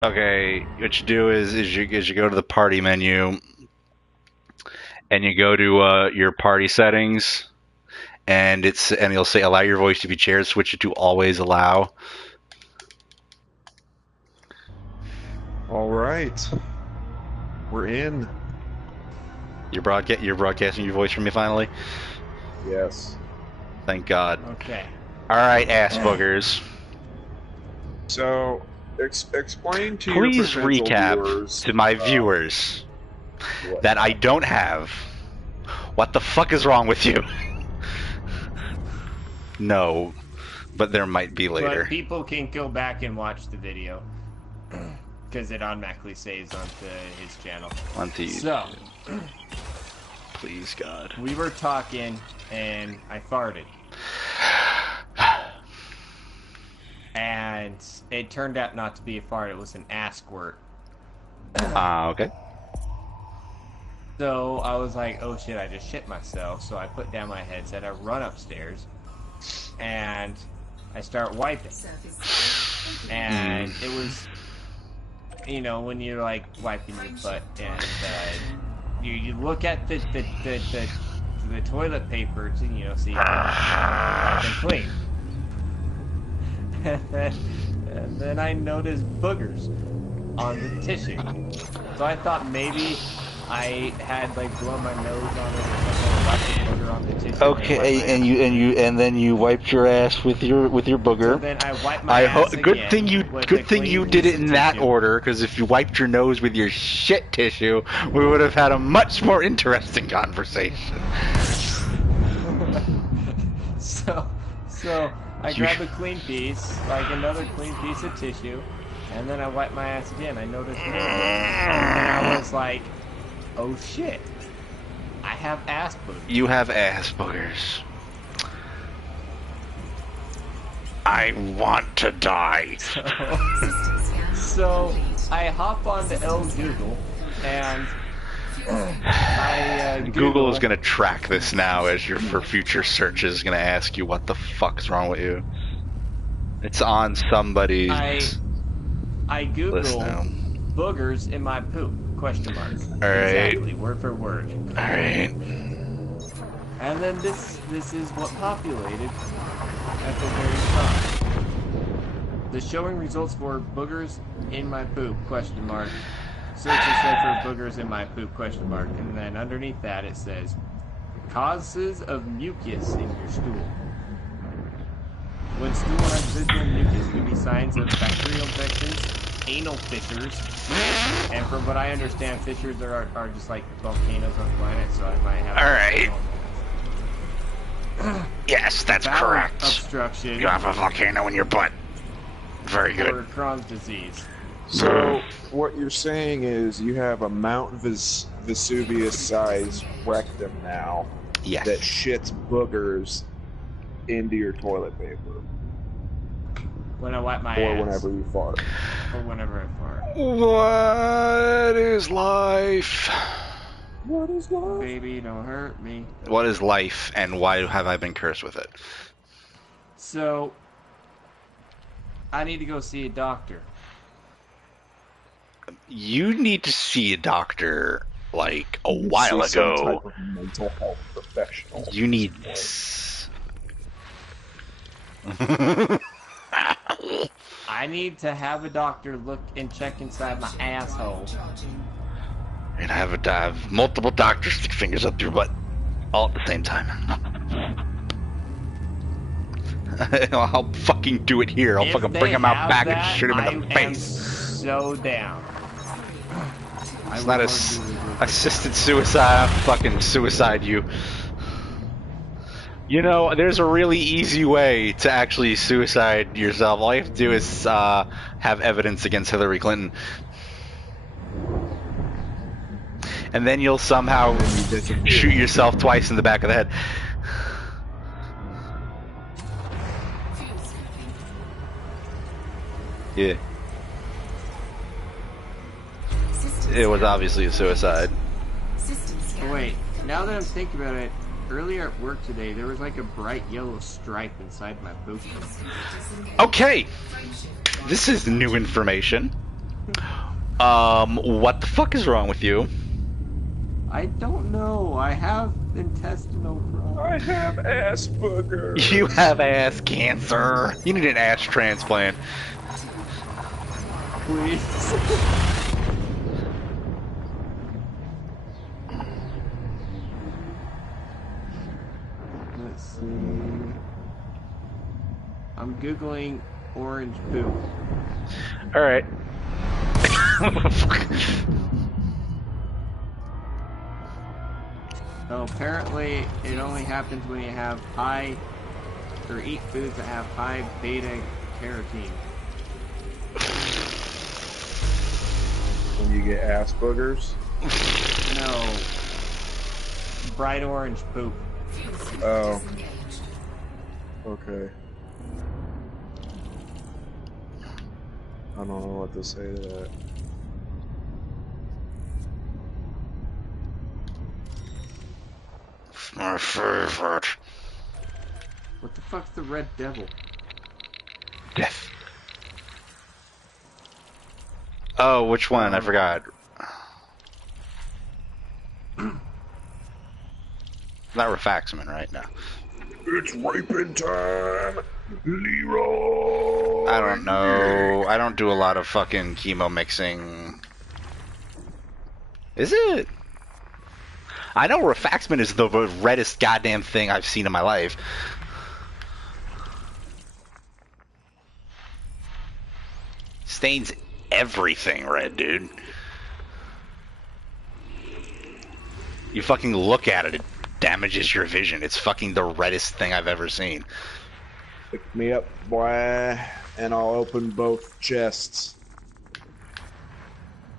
Okay, what you do is you go to the party menu and you go to your party settings and you'll say allow your voice to be shared. Switch it to always allow. All right, we're in. You're broadcasting your voice from me finally. Yes. Thank God. Okay. All right, ass boogers. So, explain to Please your potential recap viewers, to my viewers what that I don't have. What the fuck is wrong with you? No, but there might be later. But people can go back and watch the video because it automatically saves onto his channel. Onto you. So, please God. We were talking and I farted. And it turned out not to be a fart, it was an ass squirt. Okay. So I was like, oh shit, I just shit myself. So I put down my headset, I run upstairs, and I start wiping. And it was, you know, when you're like wiping your butt and you look at the toilet paper to, you know, see how it's clean. And then I noticed boogers on the tissue. So I thought maybe I had like blown my nose on it or something, left a booger on the tissue. Okay, and then you wiped your ass with your booger. So then I wiped my ass again. Good thing you did it in that order, because if you wiped your nose with your shit tissue, we would have had a much more interesting conversation. So I grabbed a clean piece, like another clean piece of tissue, and then I wiped my ass again. I noticed more. And I was like, oh shit, I have ass boogers. You have ass boogers. I want to die. So I hop onto Google and Google is going to track this now as for future searches. Going to ask you what the fuck's wrong with you. It's on somebody's I Google list now. Boogers in my poop? Question mark. All right. Exactly, word for word. All right. And then this is what populated at the very top. The showing results for boogers in my poop? Question mark. Search instead for boogers in my poop? Question mark. And then underneath that it says causes of mucus in your stool. When stool has visible mucus, could be signs of bacterial infections, anal fissures, and from what I understand, fissures are just like volcanoes on planets, so I might have. All right. Yes, that's correct. Obstruction. You have a volcano in your butt. Very good. Or Crohn's disease. So, what you're saying is you have a Mount Vesuvius-sized rectum now yes. that shits boogers into your toilet paper. When I wipe my ass. Or whenever you fart. Or whenever I fart. What is life? What is life? Baby, don't hurt me. What is life, and why have I been cursed with it? So, I need to go see a doctor. You need to see a doctor, like, a while ago. Some type of mental health professional. You need... I need to have a doctor look and check inside my asshole. And I have multiple doctors stick fingers up your butt all at the same time. I'll fucking do it here. I'll fucking bring him out back and shoot him in the face. So down. It's not assisted suicide. I'll fucking suicide you. You know, there's a really easy way to actually suicide yourself. All you have to do is have evidence against Hillary Clinton. And then you'll somehow shoot yourself twice in the back of the head. Yeah. It was obviously a suicide. Oh, wait, now that I'm thinking about it, earlier at work today, there was like a bright yellow stripe inside my poop. Okay! This is new information. What the fuck is wrong with you? I don't know. I have intestinal I problems. have Asperger's. You have ass cancer. You need an ass transplant. Please. Let's see. I'm Googling orange poop. Alright. So apparently it only happens when you have high, or eat foods that have high beta carotene. When you get Asperger's. No. Bright orange poop. Oh. Okay. I don't know what to say to that. My favorite. What the fuck's the red devil? Death. Oh, which one? I forgot. Not rifaximin, right? No. It's raping time, Leroy. I don't know. I don't do a lot of fucking chemo mixing. Is it? I know rifaximin is the reddest goddamn thing I've seen in my life. Stains everything red, dude. You fucking look at it, it damages your vision. It's fucking the reddest thing I've ever seen. Pick me up, boy, and I'll open both chests.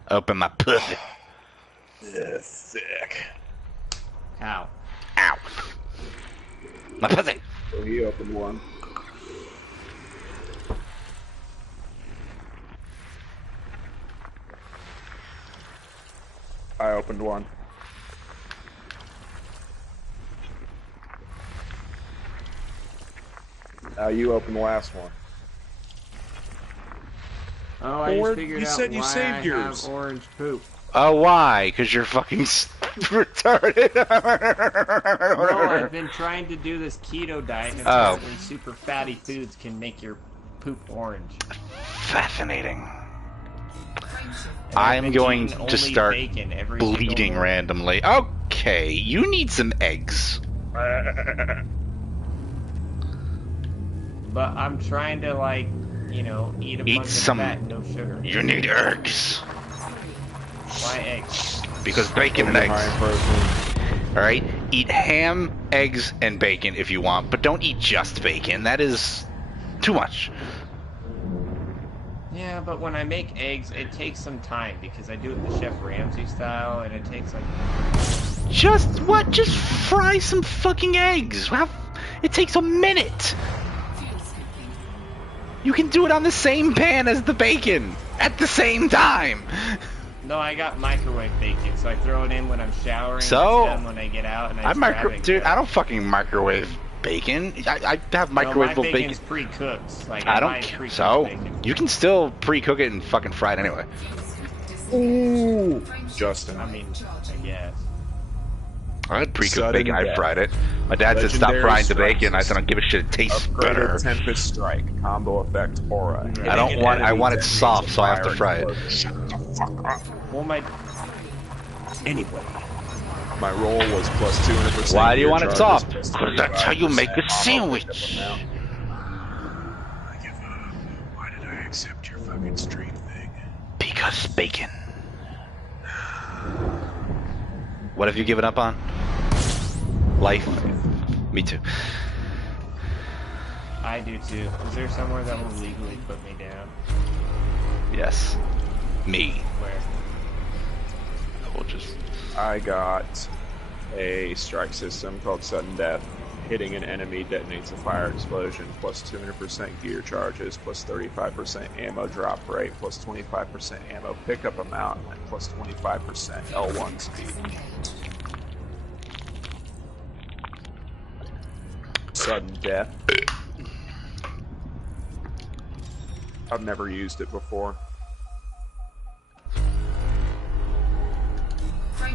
Open my pussy. Yeah, thick. How? Ow. My pussy. So he opened one. I opened one. Now you open the last one. Oh, I Or just figured you out said you why saved I yours. have orange poop. Oh, why? Because you're fucking retarded. No, I've been trying to do this keto diet, and apparently super fatty foods can make your poop orange. Fascinating. And I've I'm been going eating to only start bacon every bleeding single morning. randomly. Okay, you need some eggs. But I'm trying to, like, you know, eat a Eat bunch some- of fat and no sugar. You need eggs. Why eggs? Because bacon and High eggs. protein. Alright? Eat ham, eggs, and bacon if you want, but don't eat just bacon. That is too much. Yeah, but when I make eggs, it takes some time because I do it the Chef Ramsay style, and it takes like. Just what? Just fry some fucking eggs. How? It takes a minute. You can do it on the same pan as the bacon at the same time. No, I got microwave bacon, so I throw it in when I'm showering. So, it's done when I get out, and I I just grab it and dude, go. I don't fucking microwave bacon. I have No, my microwavable bacon. bacon's pre-cooked. Like I buy don't pre-cooked care. So bacon. you can still pre-cook it and fucking fry it anyway. Ooh, Justin. I mean, I guess. I had pre-cooked Sudden bacon. I death. fried it. My dad said stop Legendary frying the strike bacon. I said I don't give a shit. It tastes Upgraded better. Tempest Strike combo effect aura. I don't want. I want it Enemies soft, so I have to fire fry it. explosion. Shut the fuck up. Well, my Anyway, my roll was plus 200%. Why do you gear want it charges, soft? plus 'Cause that's how you make a 35% sandwich. amount. I give up. Why did I accept your fucking stream thing? Because bacon. What have you given up on? Life. Me too. I do too. Is there somewhere that will legally put me down? Yes. Me. Where? I will just. I got a strike system called Sudden Death. Hitting an enemy detonates a fire explosion, plus 200% gear charges, plus 35% ammo drop rate, plus 25% ammo pickup amount, and plus 25% L1 speed. Sudden Death. I've never used it before.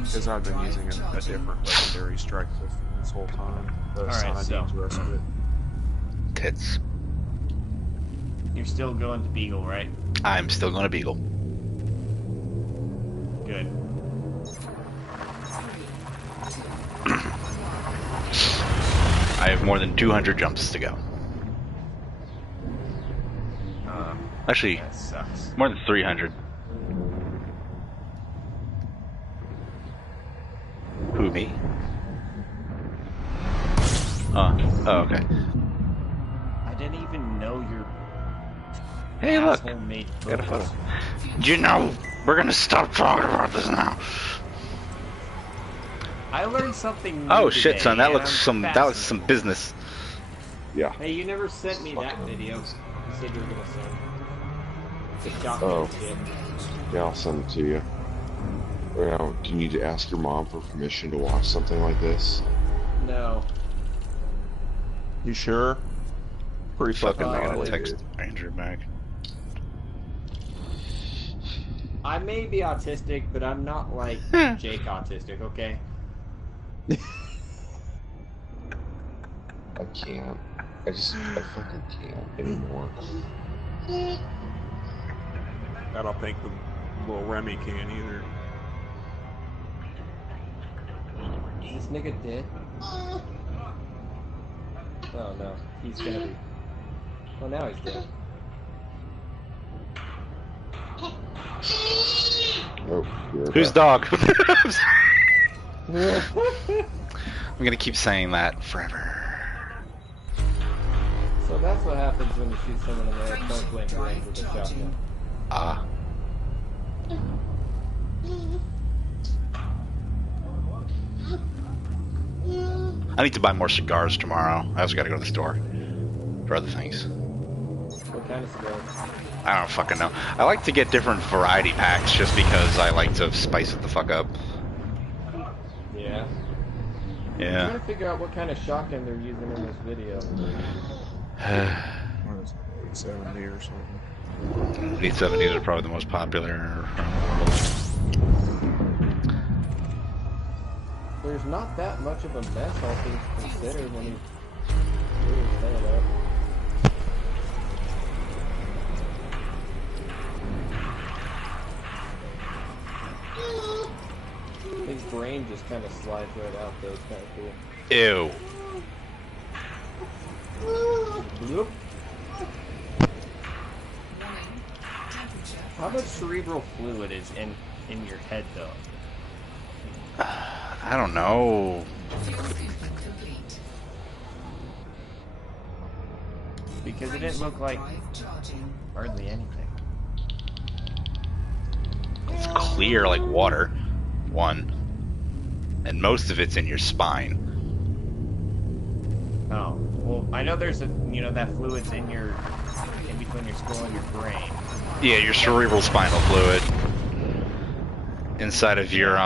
Because I've been using a different legendary strike system this whole time. The Alright, so respite. Tits. you're still going to Beagle, right? I'm still going to beagle. Good. I have more than 200 jumps to go. Actually, That sucks. more than 300. Who, me? Oh, okay. I didn't even know your Hey, look. asshole made I got a photos. photo. You know, we're gonna stop talking about this now. I learned something new Oh shit, today, son, that and looks I'm that was some fascinated. business. Yeah. Hey, you never sent me that video. You said you were gonna send. The shotgun Oh. shit. Yeah, I'll send it to you. Now, do you need to ask your mom for permission to watch something like this? No. You sure? Pretty fucking I gotta gnarly, text dude. Andrew back. I may be autistic, but I'm not like Jake autistic, okay? I can't. I fucking can't anymore. I don't think the little Remy can either. Is this nigga dead? Oh no, he's gonna be. Oh, now he's dead. Nope. You're Whose back. dog? I'm gonna keep saying that forever. So that's what happens when you shoot someone in the point blank range with a shotgun. Ah. I need to buy more cigars tomorrow. I also gotta go to the store for other things. What kind of cigars? I don't fucking know. I like to get different variety packs just because I like to spice it the fuck up. Yeah. I'm Yeah. trying to figure out what kind of shotgun they're using in this video. What is it, 870 or something? 870s are probably the most popular. There's not that much of a mess, all things considered, when you really set it up. His brain just kind of slides right out, though. It's kind of cool. Ew. Bloop. How much cerebral fluid is in your head, though? I don't know. Because it didn't look like hardly anything. It's clear like water. One. And most of it's in your spine. Oh, well, I know there's that fluid's in between your skull and your brain. Yeah, your cerebral spinal fluid. Inside of your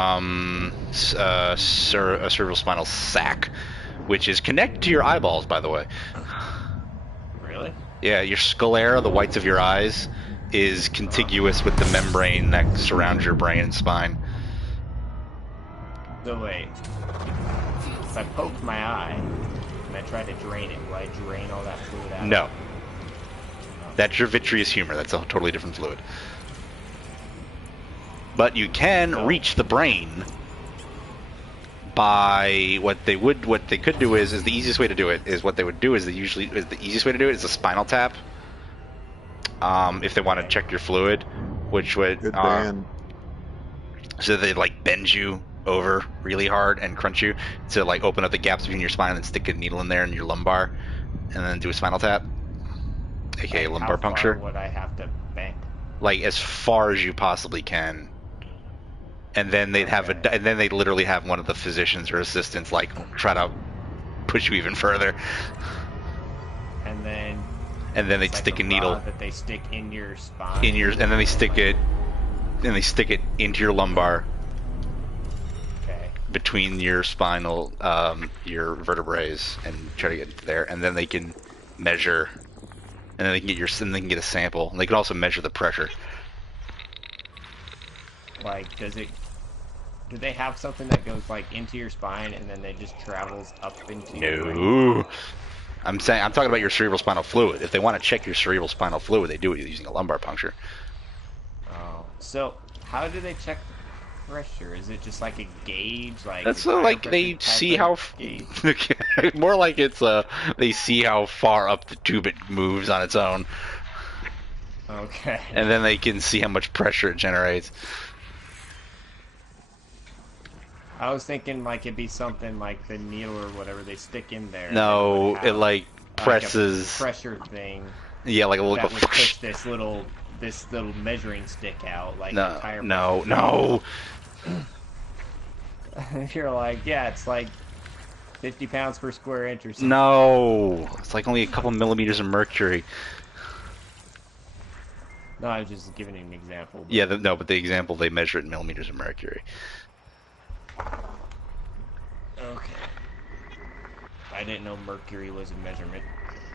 cerebral spinal sac, which is connected to your eyeballs, by the way. Really? Yeah, your sclera, the whites of your eyes, is contiguous with the membrane that surrounds your brain and spine. So wait, if I poke my eye and I try to drain it, will I drain all that fluid out? No. That's your vitreous humor. That's a totally different fluid. But you can reach the brain by what they could do is the easiest way to do it is what they would do is the easiest way to do it is a spinal tap. If they want to check your fluid, which would Good band. so they like bend you over really hard and crunch you to like open up the gaps between your spine and stick a needle in there in your lumbar, and then do a spinal tap, aka Like, lumbar how puncture. far would I have to bend? Like as far as you possibly can, and then they'd have and then they'd literally have one of the physicians or assistants like try to push you even further, And then they'd it's like stick a rod needle that they stick in your spine. and then they stick it into your lumbar Okay. between your spinal your vertebrae and try to get there, and then they can measure, and then they can get a sample, and they can also measure the pressure. Like, does it Do they have something that goes like into your spine and then it just travels up into your brain? No. I'm talking about your cerebral spinal fluid. If they want to check your cerebral spinal fluid, they do it using a lumbar puncture. Oh, so how do they check the pressure? Is it just like a gauge, like That's a tire like pressure they type see of how gauge? more like it's they see how far up the tube it moves on its own, Okay. and then they can see how much pressure it generates. I was thinking like it'd be something like the needle or whatever they stick in there. No, and it like a presses. pressure thing Yeah, like a little. that would push this little measuring stick out, like a tire No, pressure. no. You're like, yeah, it's like 50 pounds per square inch or something. No, it's like only a couple millimeters of mercury. No, I was just giving you an example. But... Yeah, no, but the example they measure it in millimeters of mercury. Okay. I didn't know mercury was a measurement.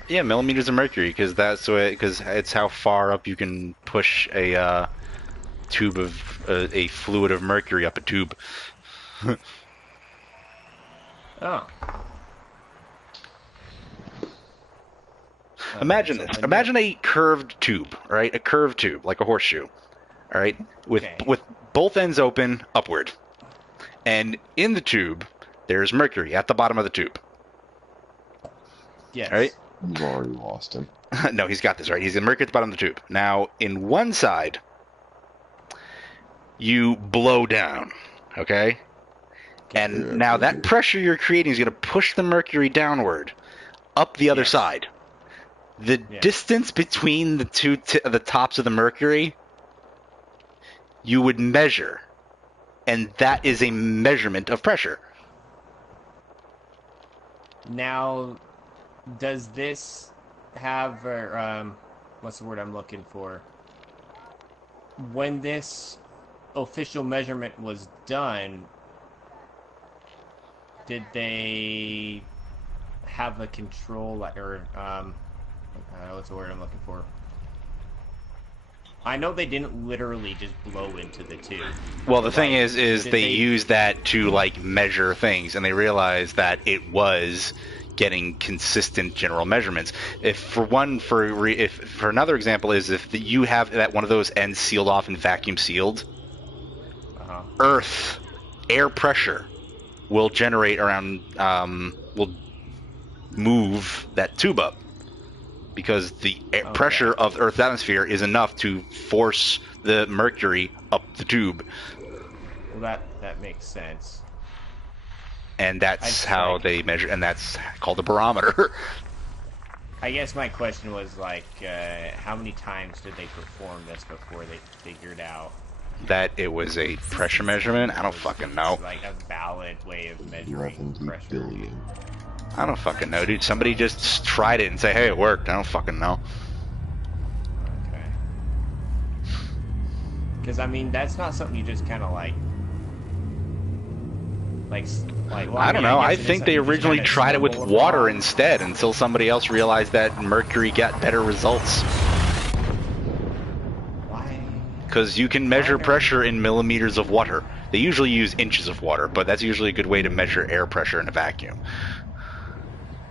Yeah, millimeters of mercury, because it's how far up you can push a tube of a fluid of mercury up a tube. Oh. Imagine this. Imagine a curved tube, right? A curved tube, like a horseshoe, all right, with both ends open upward, and in the tube there's mercury at the bottom of the tube. Yes. All right. You've already lost him. No, he's got this right. He's in mercury at the bottom of the tube. Now, in one side, you blow down, okay? And now that pressure you're creating is going to push the mercury downward, up the other side. The distance between the two the tops of the mercury, you would measure, and that is a measurement of pressure. Now, does this have, what's the word I'm looking for? When this official measurement was done, did they have a control, or, what's the word I'm looking for? I know they didn't literally just blow into the tube. Well, the thing is they use that to like measure things, and they realized that it was getting consistent general measurements. If another example is if you have that one of those ends sealed off and vacuum sealed, Earth air pressure will generate around will move that tube up, because the pressure of Earth's atmosphere is enough to force the mercury up the tube. Well, that makes sense. And that's how they measure, and that's called a barometer. I guess my question was like, how many times did they perform this before they figured out that it was a pressure measurement? I don't fucking know. Like a valid way of measuring pressure. Billion. I don't fucking know, dude. Somebody just tried it and say, hey, it worked. I don't fucking know. Okay. Because, I mean, that's not something you just kind of like, well, I don't know. I think they originally tried it with water instead until somebody else realized that mercury got better results. Why? Because you can measure pressure in millimeters of water. They usually use inches of water, but that's usually a good way to measure air pressure in a vacuum.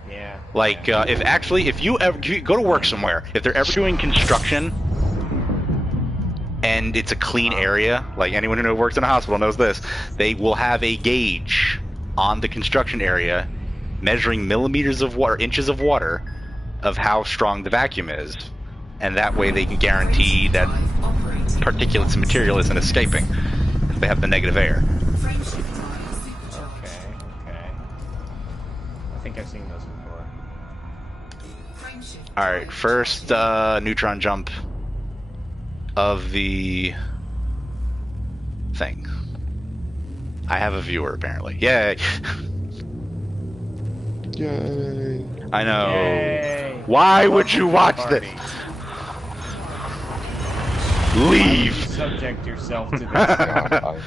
Yeah. Like, if you ever go to work somewhere, if they're ever doing construction and it's a clean area, like anyone who works in a hospital knows this, they will have a gauge on the construction area measuring millimeters of water, inches of water, of how strong the vacuum is. And that way they can guarantee that particulates and material isn't escaping if they have the negative air. Okay. I think I've seen those before. Alright, first neutron jump of the thing. I have a viewer, apparently. Yay! Yay! I know. Yay. Why would you watch this? Leave! Subject yourself to this. God,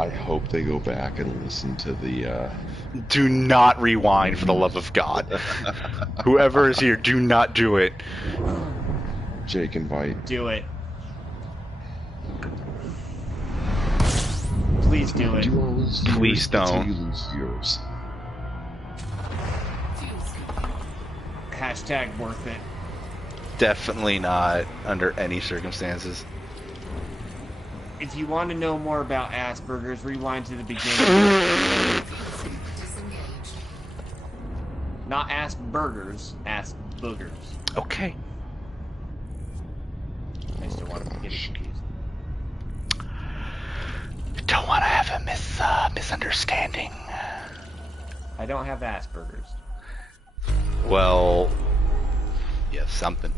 I hope they go back and listen to the... Do not rewind, for the love of God. Whoever is here, do not do it. Jake, invite. Do it. Please Please do it. Do you want to lose viewers? Please That's how don't. you lose viewers. Hashtag worth it. Definitely not under any circumstances. If you want to know more about Asperger's, rewind to the beginning. Not Asperger's, Asperger's. Okay. I still want to get it confused. Don't want to have a misunderstanding. I don't have Asperger's. Well, yeah, something.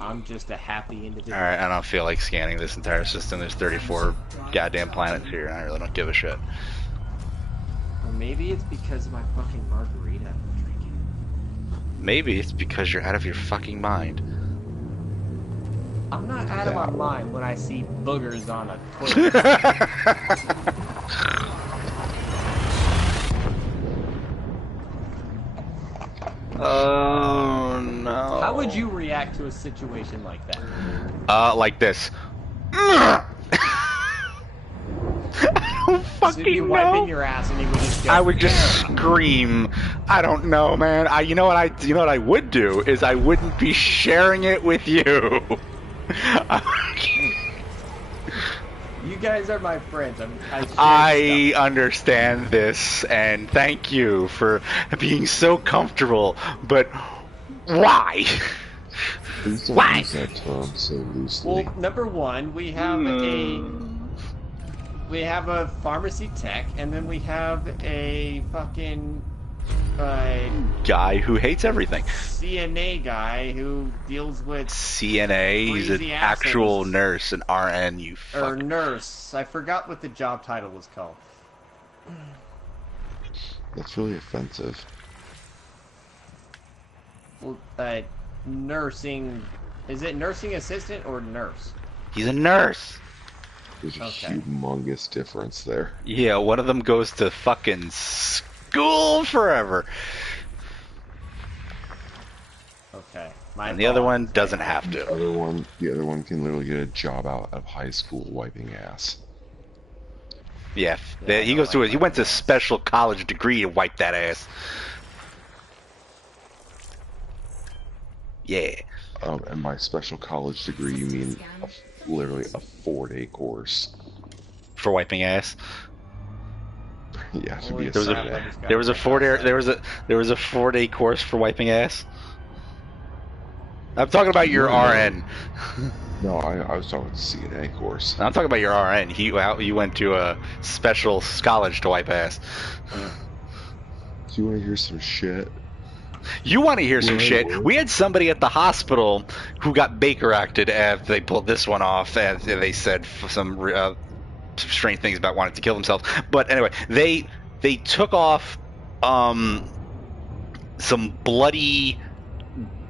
I'm just a happy individual. Alright, I don't feel like scanning this entire system. There's 34 goddamn planets here, and I really don't give a shit. Or maybe it's because of my fucking margarita I'm drinking. Maybe it's because you're out of your fucking mind. I'm not out of my mind when I see boogers on a toilet. Oh no. How would you react to a situation like that? Like this. I don't So fucking you'd be wiping know. your ass and you would just go, I would just "Yeah." scream. I don't know, man. You know what I would do is I wouldn't be sharing it with you. You guys are my friends. I understand this, and thank you for being so comfortable. But why? Please don't Why? use that term so loosely. Well, number one, we have a pharmacy tech, and then we have a fucking Guy who hates everything. CNA guy who deals with CNA. He's an Crazy actual assholes. nurse, an RN. You or fuck. nurse. I forgot what the job title was called. That's really offensive. Well, nursing. Is it nursing assistant or nurse? He's a nurse. There's a Okay. humongous difference there. Yeah, one of them goes to fucking school forever, Okay. and the other one doesn't have to. The other one can literally get a job out of high school wiping ass. Yeah, Yeah, I he don't goes to like he went to wiping ass. special college degree to wipe that ass. Yeah. And by special college degree, you mean literally a 4-day course. For wiping ass. You have to be Holy a There was a- crap, I CNA. just got There was a back 4-day outside. there was a 4-day course for wiping ass. I'm talking about your RN. No, I was talking about the CNA course. I'm talking about your RN. You went to a special college to wipe ass. Do you want to hear some shit? You want to hear some Right. shit? We had somebody at the hospital who got Baker acted after they pulled this one off, and they said some strange things about wanting to kill themselves. But anyway, they took off some bloody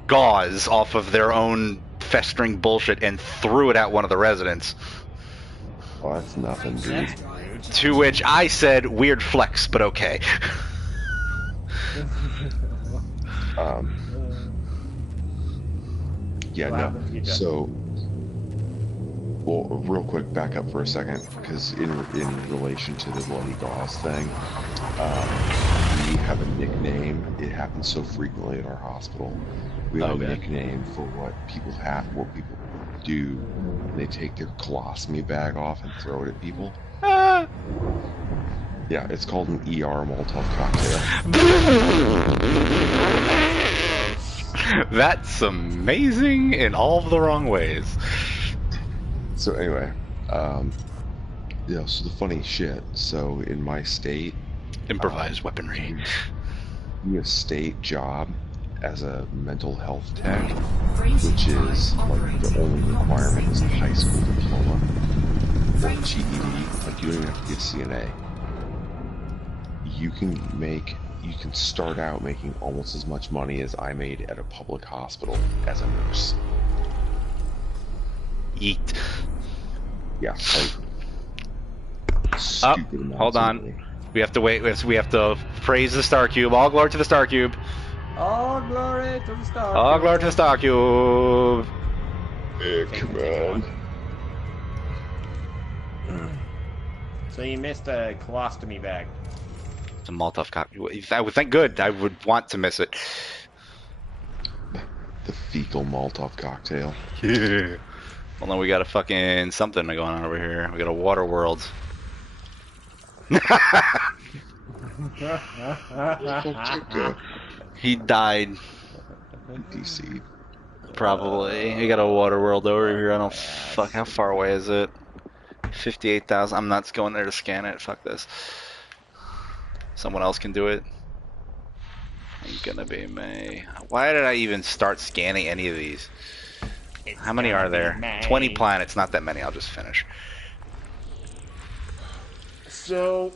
gauze off of their own festering bullshit and threw it at one of the residents. Oh, that's nothing, dude. That's rude. To which I said, "Weird flex, but okay." Yeah, What no. happened to you, Jeff? So, well, real quick, back up for a second, because in relation to the bloody gauze thing, we have a nickname. It happens so frequently in our hospital. We have a Okay. nickname for what people do. They take their colostomy bag off and throw it at people. Ah. Yeah, it's called an ER Molotov cocktail. That's amazing in all of the wrong ways. So anyway, yeah, so the funny shit, so in my state, Improvised weaponry. you have a state job as a mental health tech, which is like the only requirement is a high school diploma or a GED. Like you don't even have to get a CNA. You can start out making almost as much money as I made at a public hospital as a nurse. Yeet. Yeah, like Oh, stupid amounts hold of on. money. We have to wait. We have to praise the Star Cube. All glory to the Star Cube. All glory to the stars. All glory to the Star Cube. Come on. So you missed a colostomy bag. It's a Molotov cocktail. I would think good. I would want to miss it. The fecal Molotov cocktail. Yeah. Well, no, we got a fucking something going on over here. We got a water world. He died. DC. Probably. We got a water world over here. I don't fuck. How far away is it? 58,000. I'm not going there to scan it. Fuck this. Someone else can do it. Ain't gonna be me. Why did I even start scanning any of these? How many are there? 20 planets. Not that many. I'll just finish. So,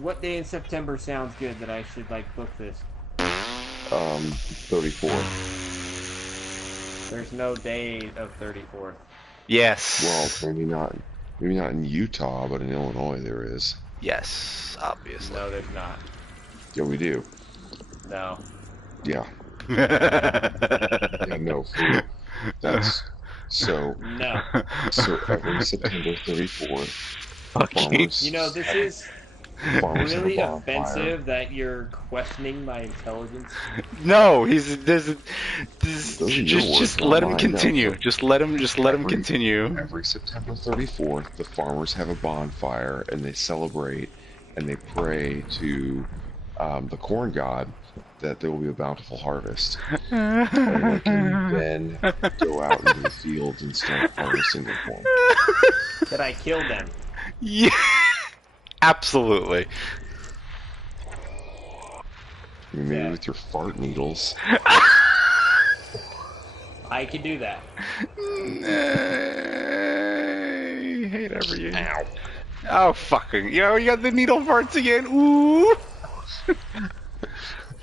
what day in September sounds good that I should like book this? 34th. There's no day of 34th. Yes. Well, maybe not in Utah, but in Illinois there is. Yes, obviously. No, there's not. Yeah, we do. No. Yeah. Yeah, no. That's so. No. So every September 34th, Fuck you. farmers. You know, this is farmers have a really bonfire. offensive that you're questioning my intelligence. No, Those are your words, just not let him mine. continue. No. Just let him continue. Every September 34th, the farmers have a bonfire and they celebrate and they pray to the corn god that there will be a bountiful harvest. And they can then go out into the fields and start harvesting their corn. That I killed them. Yeah. Absolutely. Maybe Yeah. with your fart needles. I can do that. I hate every you. Ow. Oh fucking! Yo, you got the needle farts again. Ooh.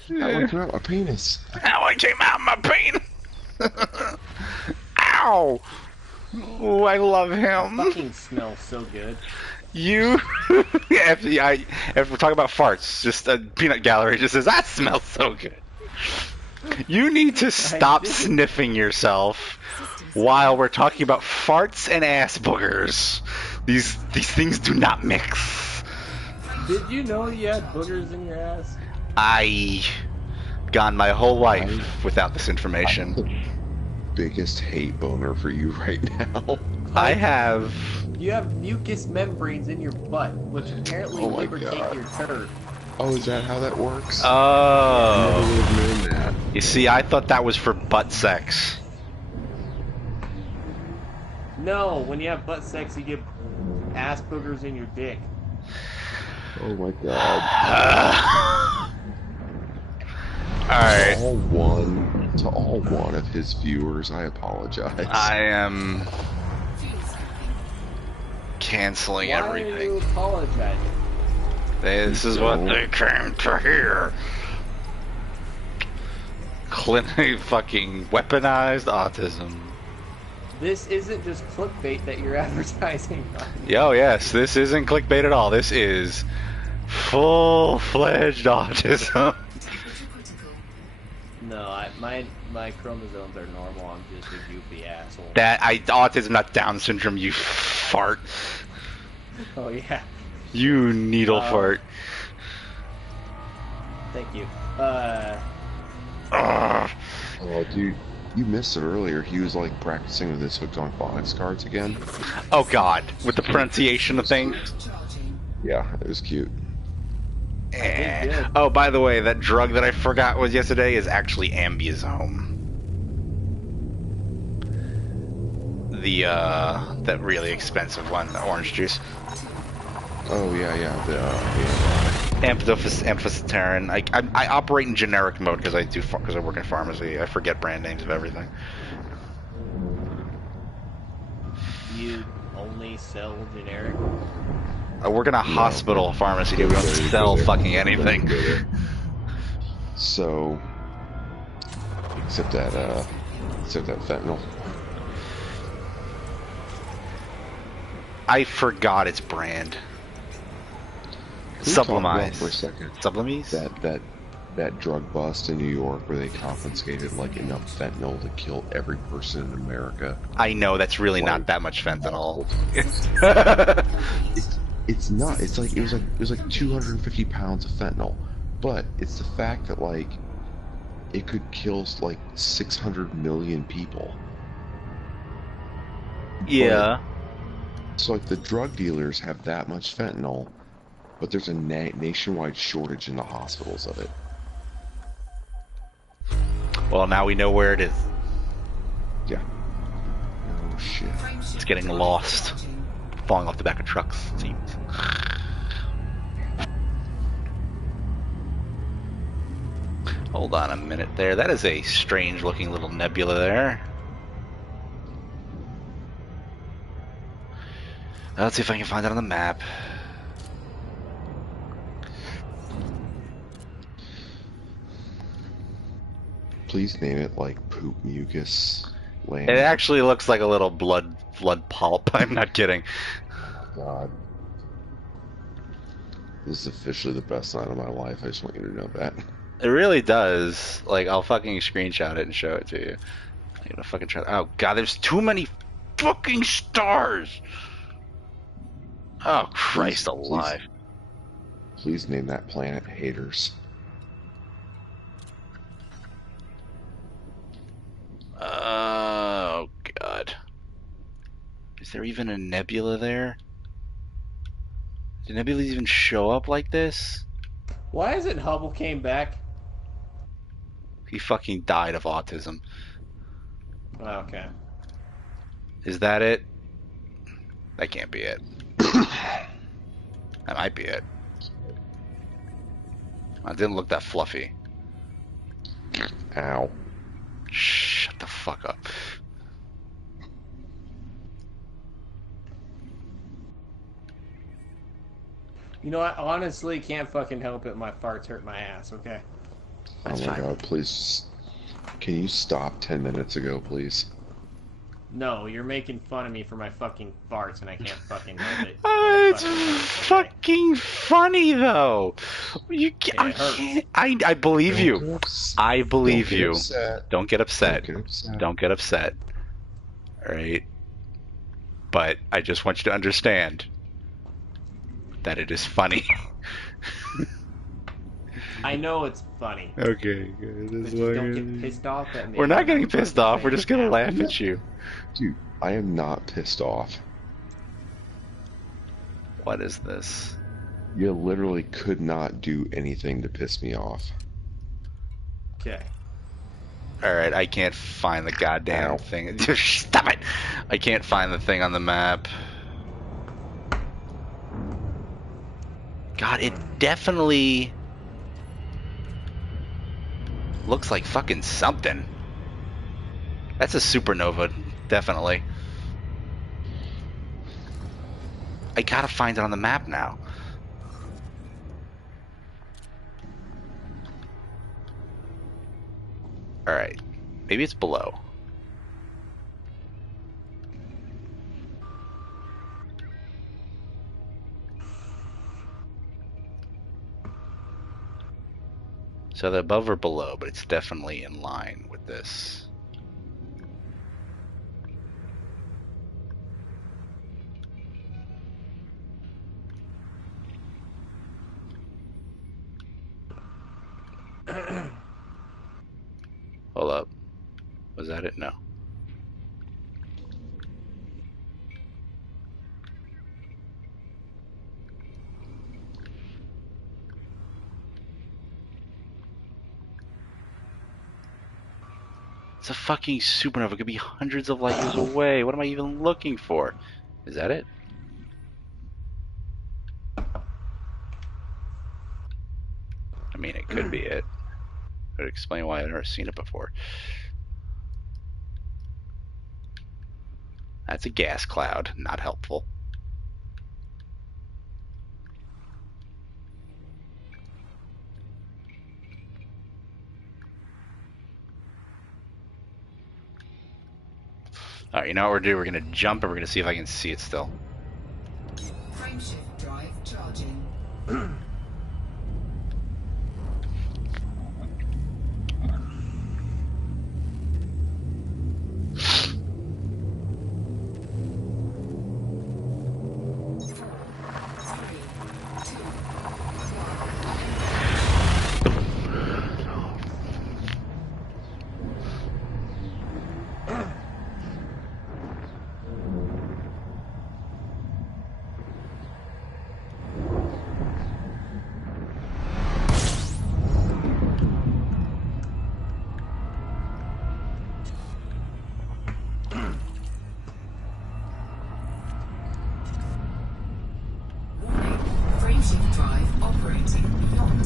That one came out my penis. Ow! I came out of my penis. Ow! Oh, I love him. Fucking smells so good. You, if we're talking about farts, just a peanut gallery just says that smells so good. You need to stop sniffing yourself while we're talking about farts and ass boogers. These things do not mix. Did you know you had boogers in your ass? I gone my whole life without this information. Biggest hate boner for you right now. I have. You have mucous membranes in your butt, which apparently Oh my lubricate God. your turd. Oh, is that how that works? I Oh. never would have known that. You see, I thought that was for butt sex. No, when you have butt sex, you get ass boogers in your dick. Oh my God. Alright. To all one of his viewers, I apologize. I am canceling Why everything. are you apologizing? This is what they came to hear. Clinic fucking weaponized autism. This isn't just clickbait that you're advertising. Yo, yes, this isn't clickbait at all. This is full-fledged autism. No, my chromosomes are normal. I'm just a goofy asshole. Autism, not Down syndrome. You fart. Oh yeah. You needle fart. Thank you. Ugh. Oh, dude, you missed it earlier. He was like practicing with his hooked on phonics cards again. Oh God, with the pronunciation of things. Yeah, it was cute. good. Oh, by the way, that drug that I forgot was yesterday is actually Ambuzome. The that really expensive one, the orange juice. Oh yeah. Amphotericin. I operate in generic mode because I work in pharmacy. I forget brand names of everything. You only sell generic? I work in a hospital pharmacy. We don't sell fucking anything. So, except that fentanyl. I forgot its brand. Can we talk about Sublimize. for a second? Sublimise? that drug bust in New York where they confiscated like enough fentanyl to kill every person in America. I know that's really Like, not that much fentanyl. it's not. It's like it was like 250 pounds of fentanyl, but it's the fact that like it could kill like 600 million people. Yeah. So like the drug dealers have that much fentanyl, but there's a nationwide shortage in the hospitals of it. Well, now we know where it is. Yeah. Oh shit. It's getting lost. Falling off the back of trucks, it seems. Hold on a minute there. That is a strange looking little nebula there. Let's see if I can find it on the map. Please name it like poop mucus land. It actually looks like a little blood polyp. I'm not kidding. God. This is officially the best night of my life. I just want you to know that. It really does. Like, I'll fucking screenshot it and show it to you. I'm gonna fucking try. Oh god, there's too many fucking stars. Oh Christ alive! Please name that planet Haters. Oh god. Is there even a nebula there? Do nebulas even show up like this? Why is it Hubble came back? He fucking died of autism. Okay. Is that it? That can't be it. That might be it. It didn't look that fluffy. Ow. Shut the fuck up. You know, I honestly can't fucking help it. My farts hurt my ass, okay? That's oh my fine. god, please. Can you stop 10 minutes ago, please? No, you're making fun of me for my fucking farts, and I can't fucking help it. It's fucking funny though. You can't. I believe you. I believe you. Don't get upset. Don't get upset. All right. But I just want you to understand that it is funny. I know it's funny. Okay, good. But just don't get pissed off at me. We're not getting pissed off. We're just gonna laugh at you. Dude, I am not pissed off. What is this? You literally could not do anything to piss me off. Okay. Alright, I can't find the goddamn thing. Stop it! I can't find the thing on the map. God, it definitely looks like fucking something. That's a supernova, definitely. I gotta find it on the map now. Alright, maybe it's below. So they're above or below, but it's definitely in line with this. Hold up. Was that it? No. It's a fucking supernova. It could be hundreds of light years away. What am I even looking for? Is that it? I mean, it could be it. Could explain why I've never seen it before. That's a gas cloud. Not helpful. Alright, you know what we're doing? We're gonna jump and we're gonna see if I can see it still. Frameshift drive charging.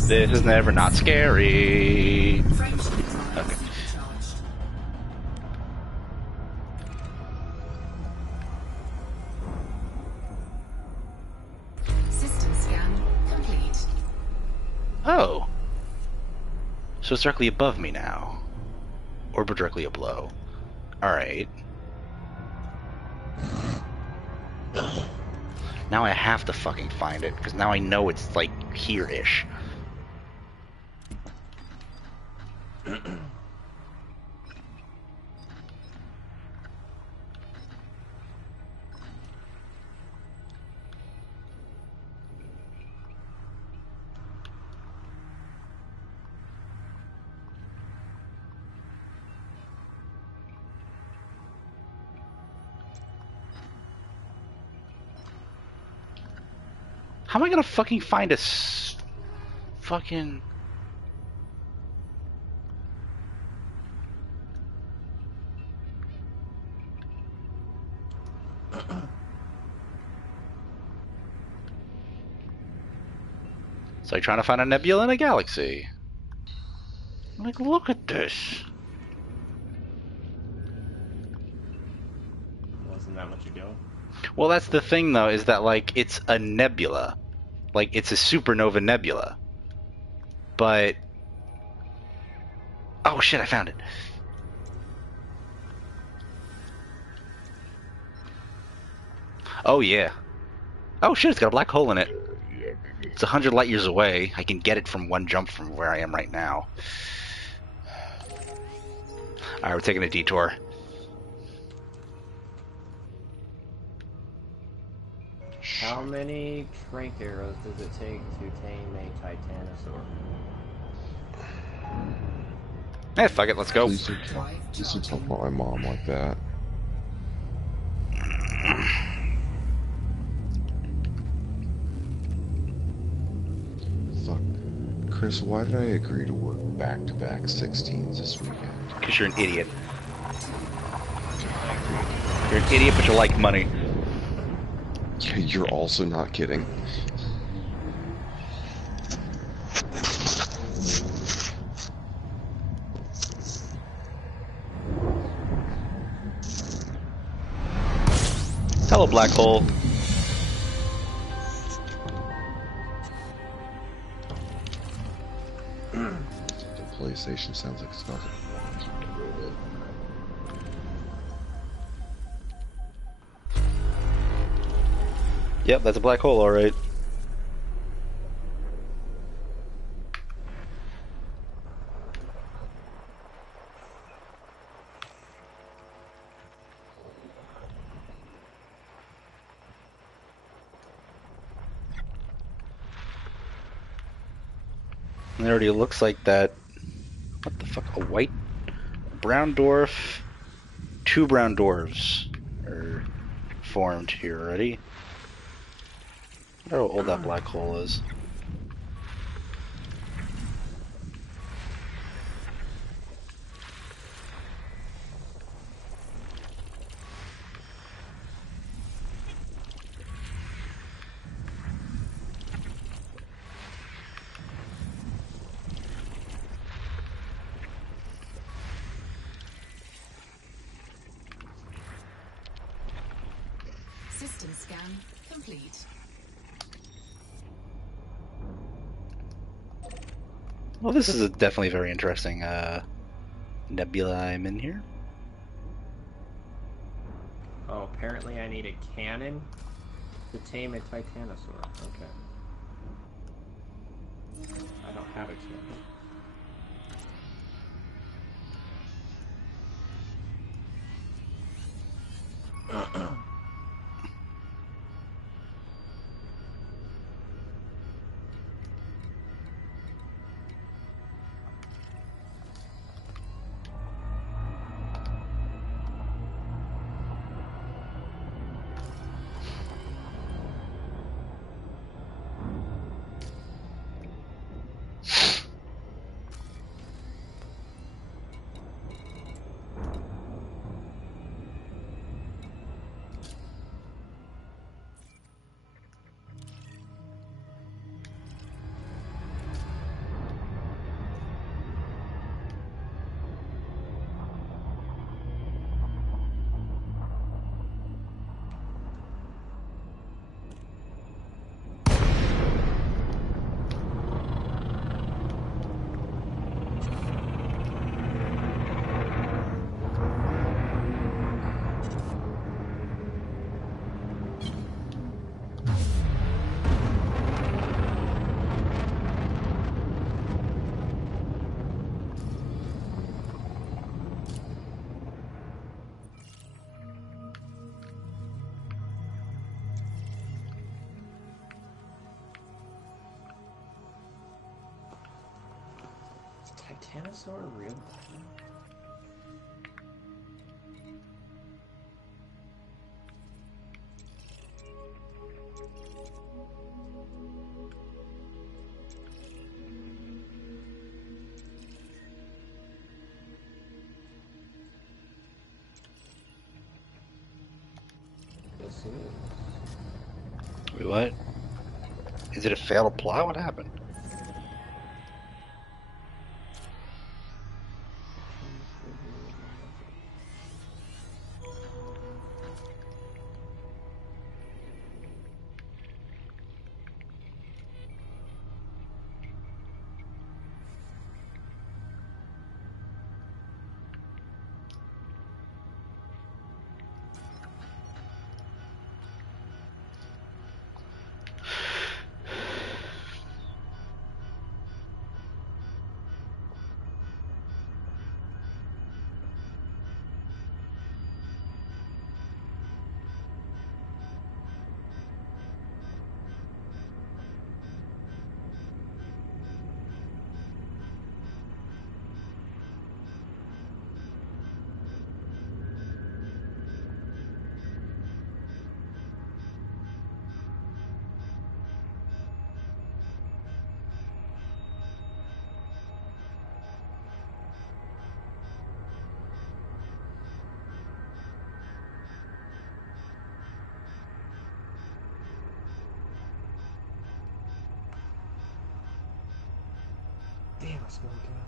This is never not scary. Okay. System scan complete. Oh. So it's directly above me now. Or directly below. Alright. Now I have to fucking find it, because now I know it's, like, here-ish. How am I gonna fucking find a fucking... It's like trying to find a nebula in a galaxy. I'm like, look at this. Wasn't that what you're doing? Well, that's the thing, though, is that, like, it's a nebula. Like, it's a supernova nebula. But... Oh, shit, I found it. Oh, yeah. Oh, shit, it's got a black hole in it. It's 100 light years away. I can get it from one jump from where I am right now. Alright, we're taking a detour. How many crank arrows does it take to tame a titanosaur? Eh, fuck it, let's go. Please don't talk about my mom like that. Fuck. Chris, why did I agree to work back-to-back 16s this weekend? Because you're an idiot. You're an idiot, but you like money. Yeah, you're also not kidding. Hello, black hole. The PlayStation sounds like it's not gonna launch in a little bit. Yep, that's a black hole, alright. It already looks like that. What the fuck? A white brown dwarf. 2 brown dwarves are formed here already. I wonder how old that black hole is. System scan complete. Well, this is definitely very interesting nebula I'm in here. Oh, apparently I need a cannon to tame a titanosaur. Okay. I don't have a cannon. Titanosaur a real dino? Yes, it is. Wait, what? Is it a failed plot? What happened? Damn, I smell good.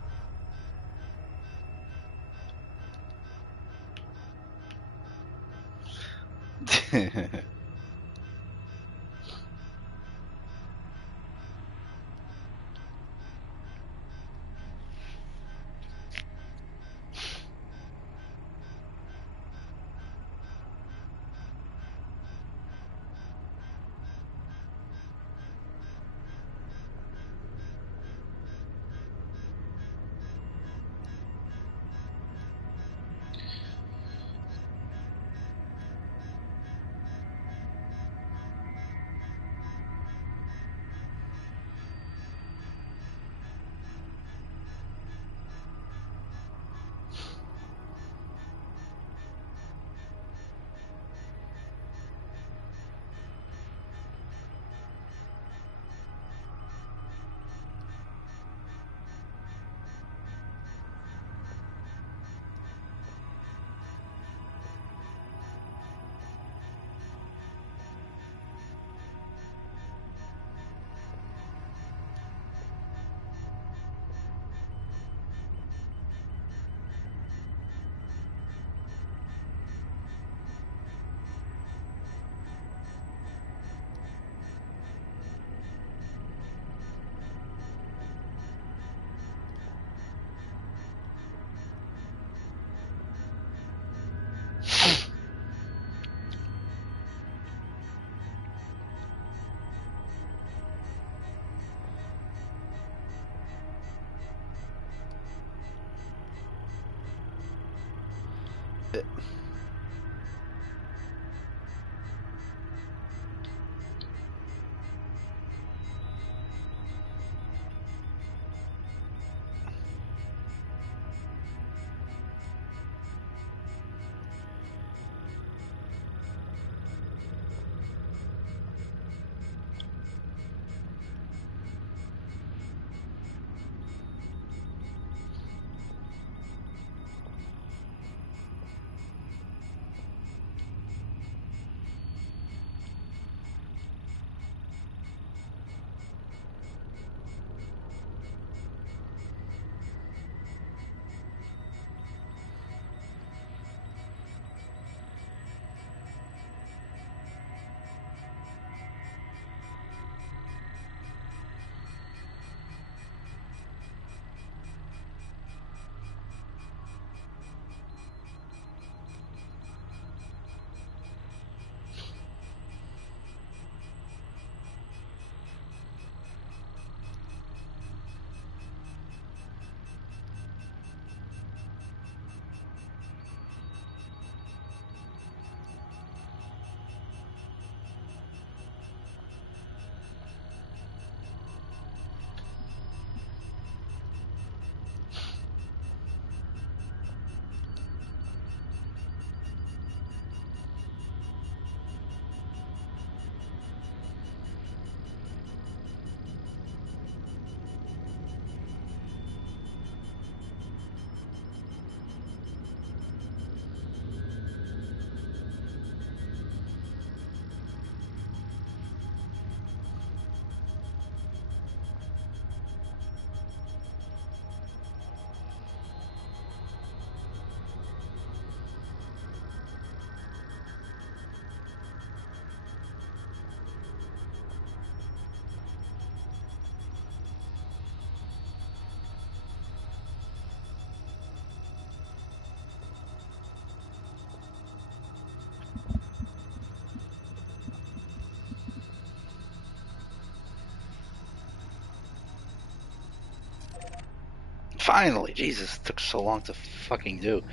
Finally, Jesus, it took so long to fucking do.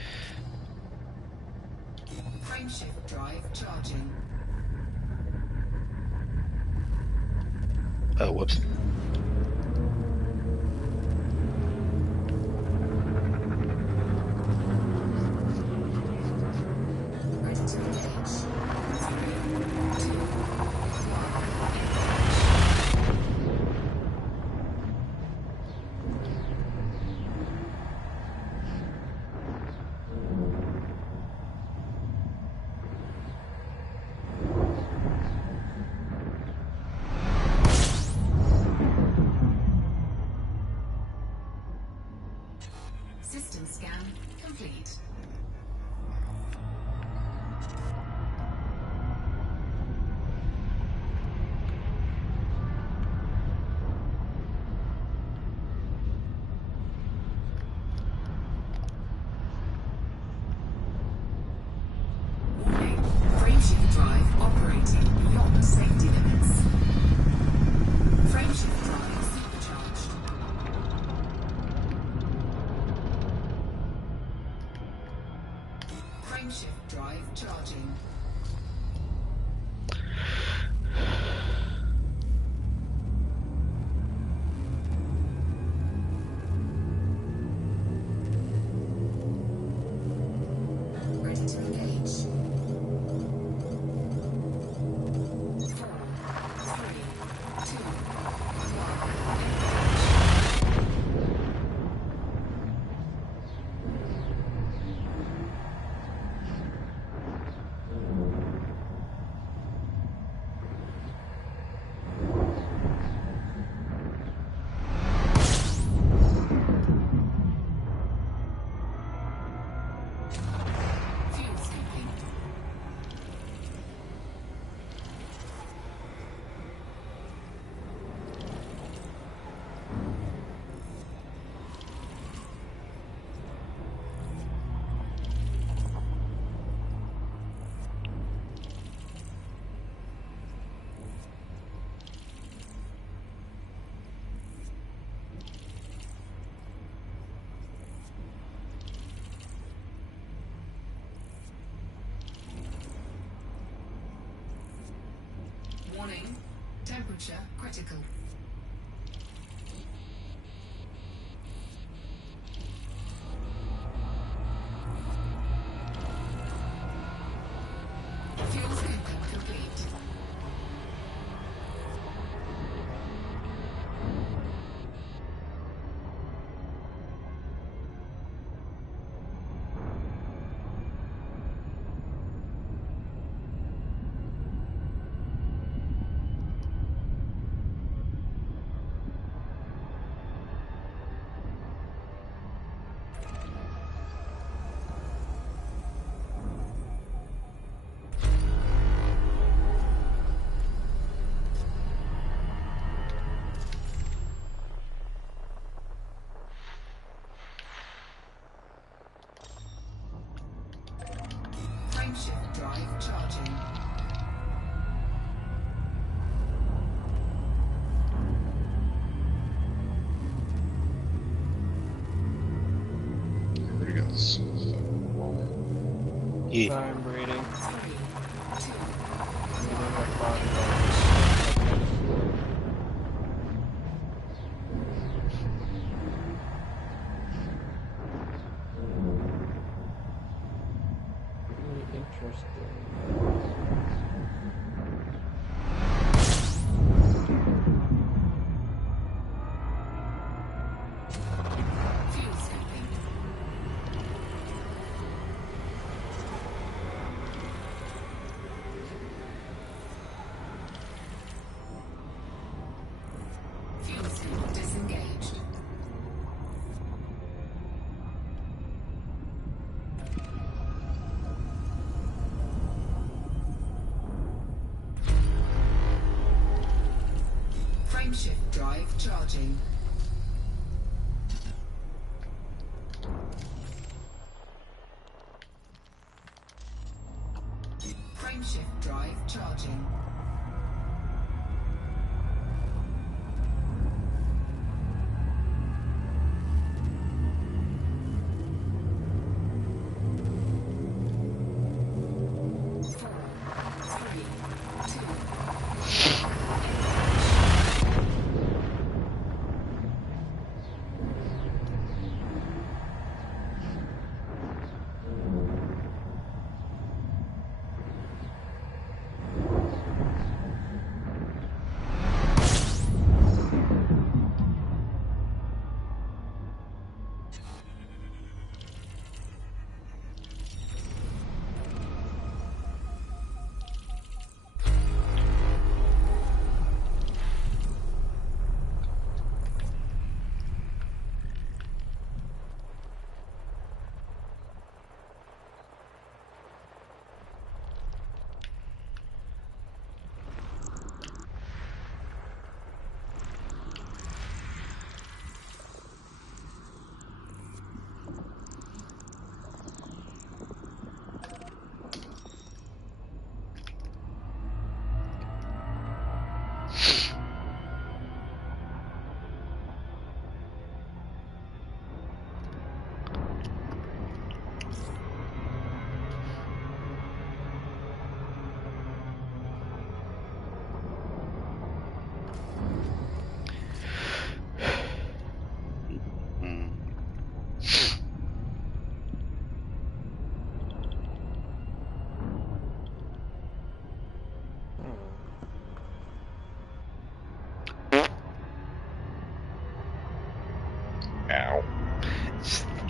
Frameshift drive charging. Oh, whoops. Ready to engage. 3, 2, 1. System scan complete. Warning. Frameshift drive operating beyond safety limits. Frameshift drive supercharged. Frameshift drive charging. Ready to engage. 4, 3, 2, 1. Fuel skipping. Warning. Temperature critical. Fuel skipping complete. Frameshift drive charging. There you go. This fucking woman. Yeah. Time breeding. 3, 2, Breeding up on really interesting. fuel skipping. Fuel skill disengaged. Frameshift drive charging. Frameshift drive charging.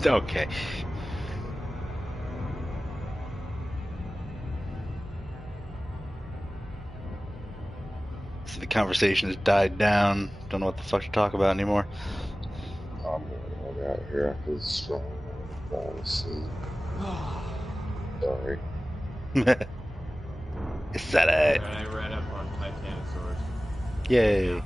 Okay. So the conversation has died down. Don't know what the fuck to talk about anymore. I'm gonna log out here after this strong. I'm falling asleep. Sorry. Is that it? I read up on Titanosaurs. Yay. Yeah.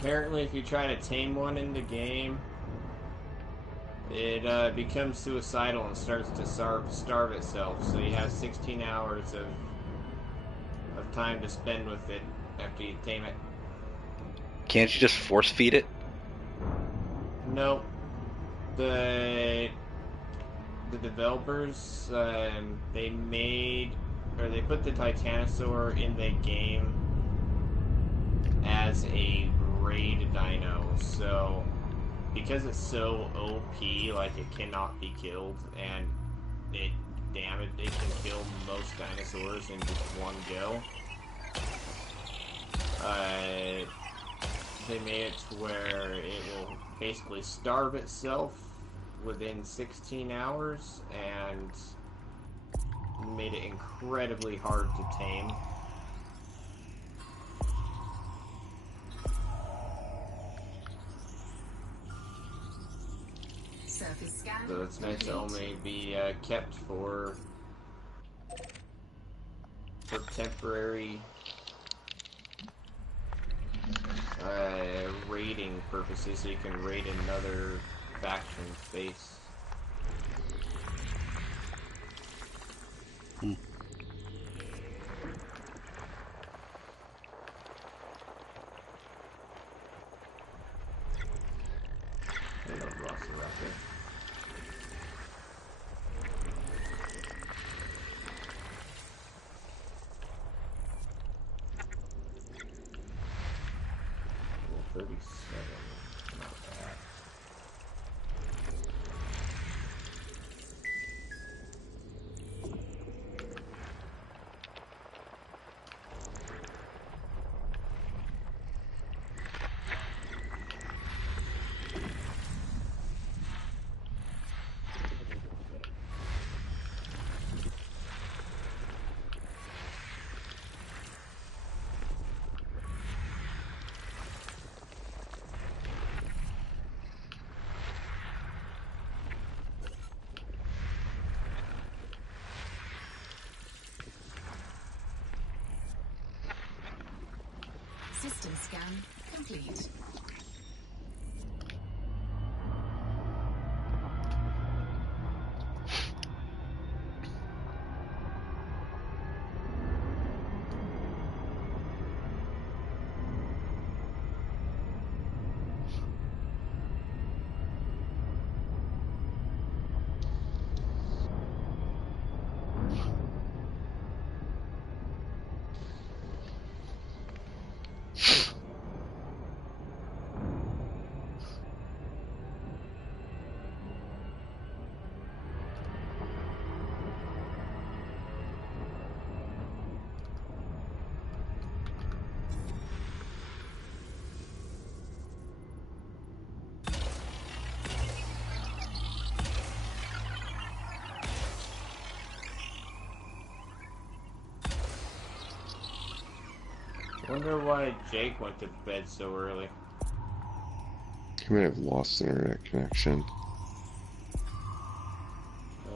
Apparently, if you try to tame one in the game, it becomes suicidal and starts to starve itself. So you have 16 hours of time to spend with it after you tame it. Can't you just force feed it? Nope. The developers they put the Titanosaur in the game as a raid dino. So because it's so OP, like it cannot be killed, and it can kill most dinosaurs in just one go. They made it to where it will basically starve itself within 16 hours and made it incredibly hard to tame. Surface scan. So it's meant to only be kept for temporary raiding purposes, so you can raid another faction's base. Velociraptor. Level 37. Not bad. System scan complete. Wonder why Jake went to bed so early. He may have lost internet connection.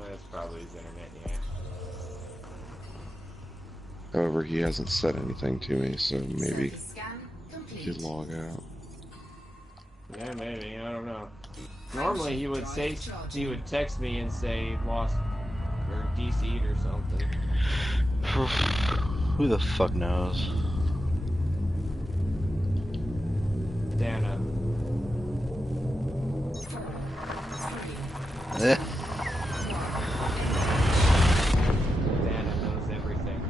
That's probably his internet, yeah. However, he hasn't said anything to me, so maybe Surface scan complete. he could log out. Yeah, maybe. I don't know. Normally he would text me and say lost or DC'd or something. Who the fuck knows? Dana. Eh. Dana knows everything.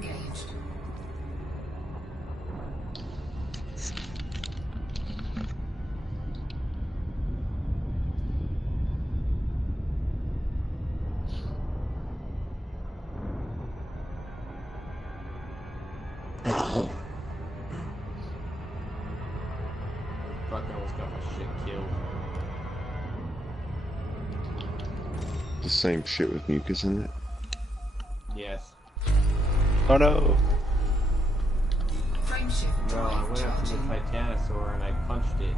disengaged. Fucking almost got my shit killed. The same shit with mucus in it. Yes. Oh no. Frame shift No, I drive went up to the charging. Titanosaur and I punched it.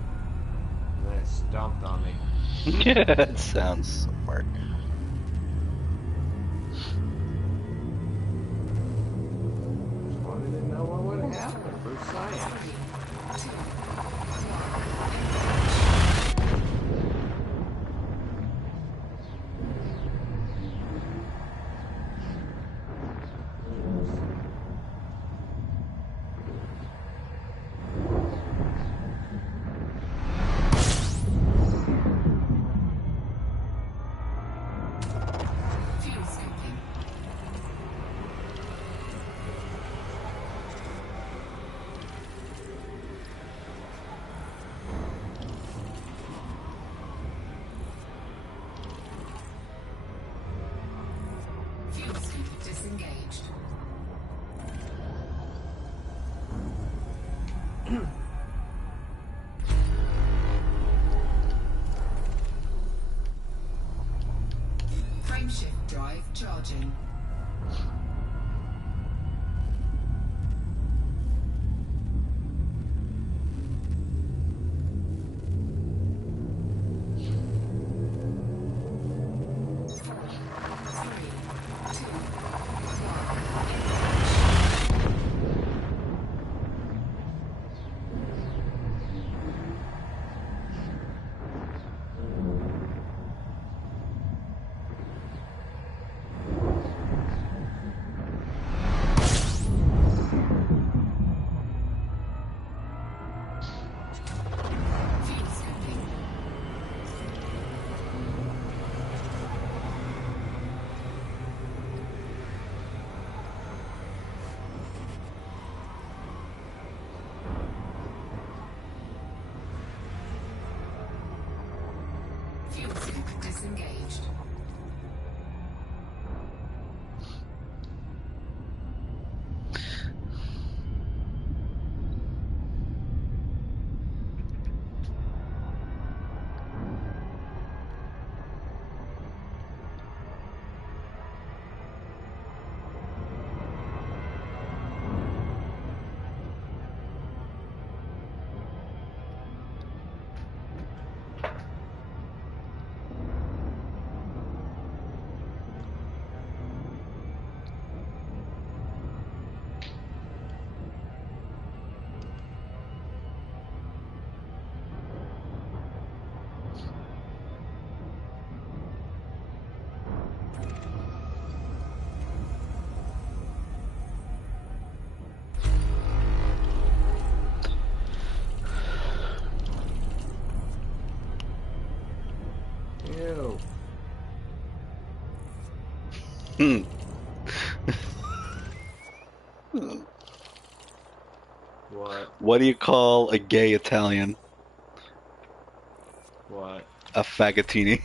And then it stomped on me. Yeah, that sounds smart. Just wanted to know what would happen for science. 3, 2, fuel scoping. Fuel scoop disengaged. Frame shift drive charging. Three, two, fuel scoping. Fuel scoop disengaged. Ew. Hmm. What? What do you call a gay Italian? What? A fagottini.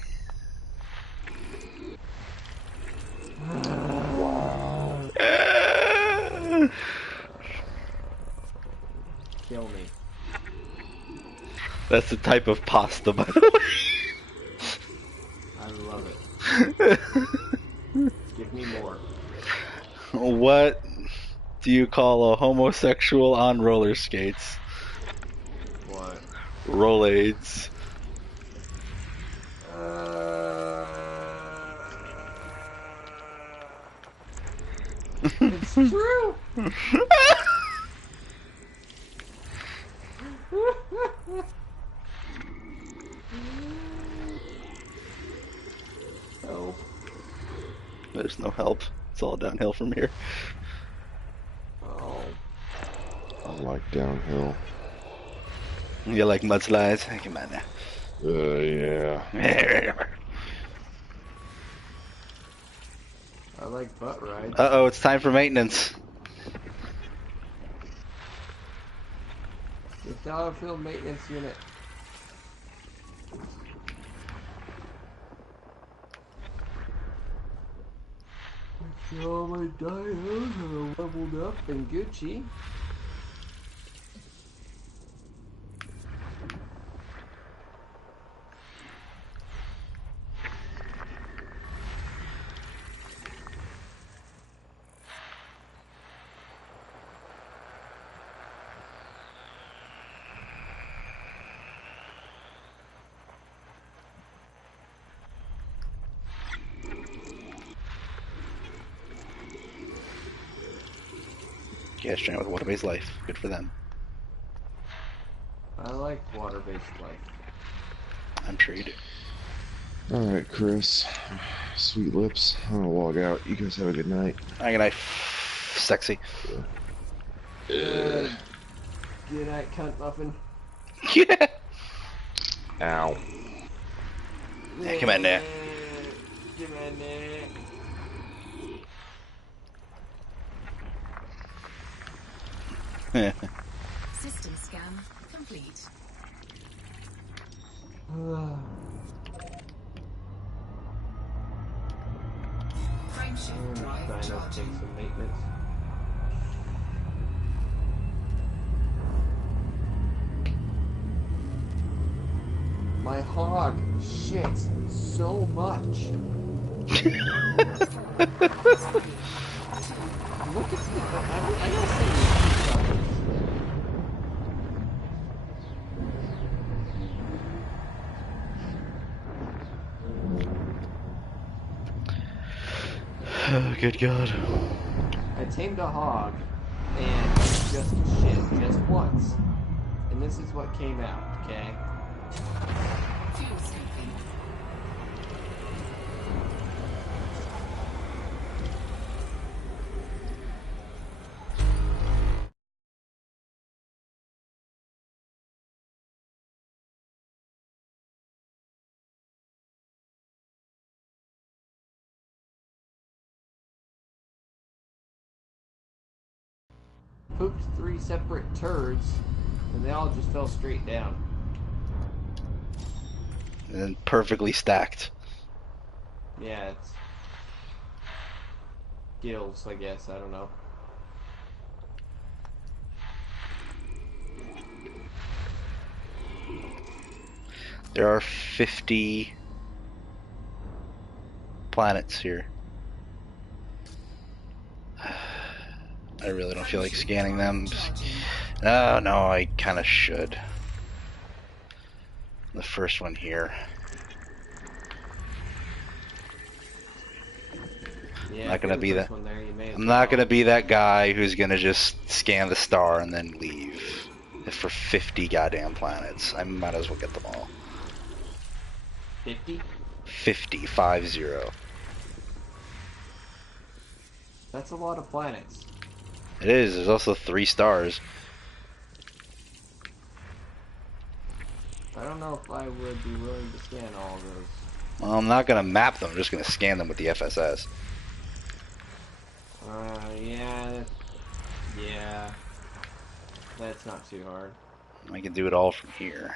Wow. Kill me. That's the type of pasta, by the I love it. way. Give me more. What do you call a homosexual on roller skates? What? Rolades. It's true. Oh. There's no help. It's all downhill from here. Oh. I like downhill. You like mudslides? Come on Yeah. now. I like butt rides. Uh-oh, it's time for maintenance. Battlefield maintenance unit. So my dinos are leveled up and Gucci. Yeah, trying with water-based life. Good for them. I like water-based life. I'm sure you do. Alright, Chris. Sweet lips. I'm gonna log out. You guys have a good night. I'm gonna sexy. Good night, cunt muffin. Yeah. Ow. Yeah, come on now. Come on now. System scan complete. Frameshift drive Dino take charging. some maintenance. My hog shits so much. Look at the. I gotta say these suckers. Oh, good God. I tamed a hog and it just shit just once. And this is what came out, okay? Fuel scooping. Pooped 3 separate turds and they all just fell straight down. And then perfectly stacked. Yeah, it's gills, I guess, I don't know. There are 50 planets here. I really don't feel like scanning them. No, I kind of should. The first one here. Yeah, I'm not gonna if be you're the that. first one there, you may as I'm not well. gonna be that guy who's gonna just scan the star and then leave. For 50 goddamn planets, I might as well get them all. 50? 50, 5-0. That's a lot of planets. It is. There's also 3 stars. I don't know if I would be willing to scan all of those. Well, I'm not gonna map them. I'm just gonna scan them with the FSS. Yeah. Yeah. That's not too hard. I can do it all from here.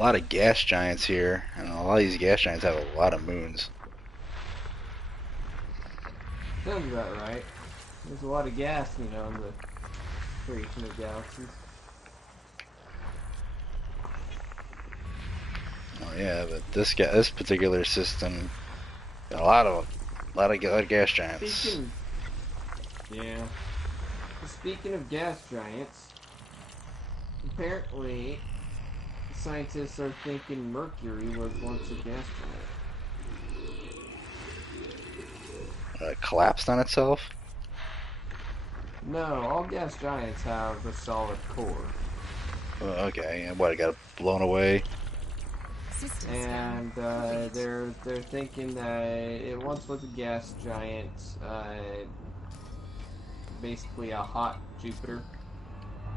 lot of gas giants here, and a lot of these gas giants have a lot of moons. Sounds about right. There's a lot of gas, you know, in the creation of galaxies. Oh yeah, but this particular system, got a lot of gas giants. Yeah. Speaking of gas giants, apparently scientists are thinking Mercury was once a gas giant. Collapsed on itself. No, all gas giants have a solid core. Okay, and what? It got blown away. System And scan complete. they're thinking that it once was a gas giant, basically a hot Jupiter,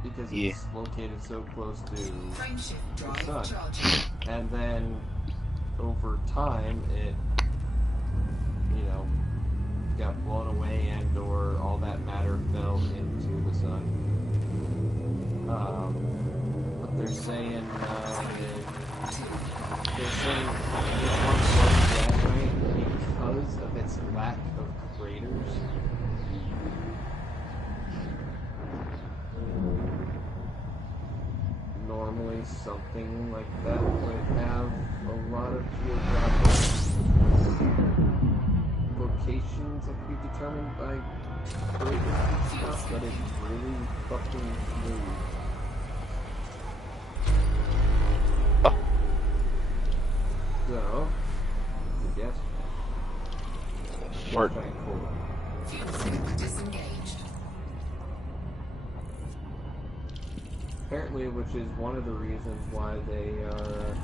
because Yeah. it's located so close to Frameshift the drive sun. charging. And then over time, it, you know, got blown away, and or all that matter fell into the sun. But they're saying it once was a gas giant because of its lack of craters. Normally, something like that would have a lot of geographic locations that could be determined by craters and stuff, but it's really fucking smooth. Oh. So, the gas Fart. giant core. Fuel sync disengaged. Apparently, which is one of the reasons why they are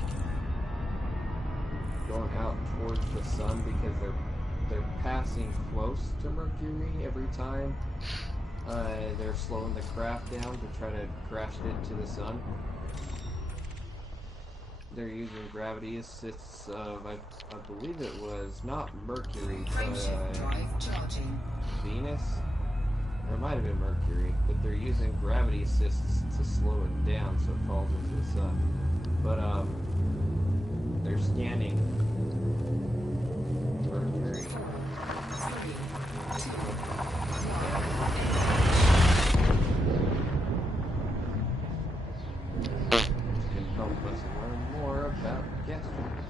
going out towards the sun, because they're passing close to Mercury every time. They're slowing the craft down to try to crash it into the sun. They're using gravity assists of, I believe it was not Mercury, but Frameshift drive charging. Venus? Or it might have been Mercury, but they're using gravity assists to slow it down so it falls into the sun. But, they're scanning Mercury. 3, 2, Can help us learn more about gas giants.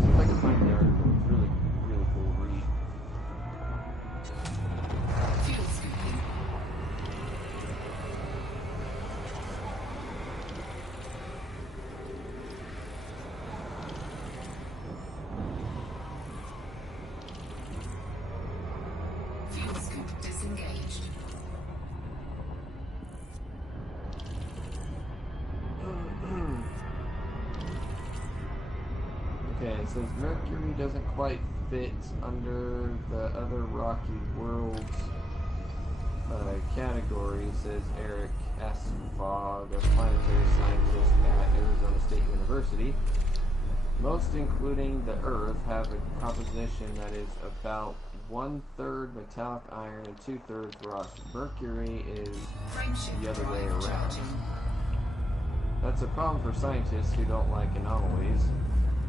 If I can find the article, it's really, really cool read. fuel scooping. Fuel scoop disengaged. Okay, it says Mercury doesn't quite fit under the other rocky worlds category, says Eric Asfog, a planetary scientist at Arizona State University. Most, including the Earth, have a composition that is about 1/3 metallic iron and 2/3 rock. Mercury is Frameshift the other way drive around. charging. That's a problem for scientists who don't like anomalies,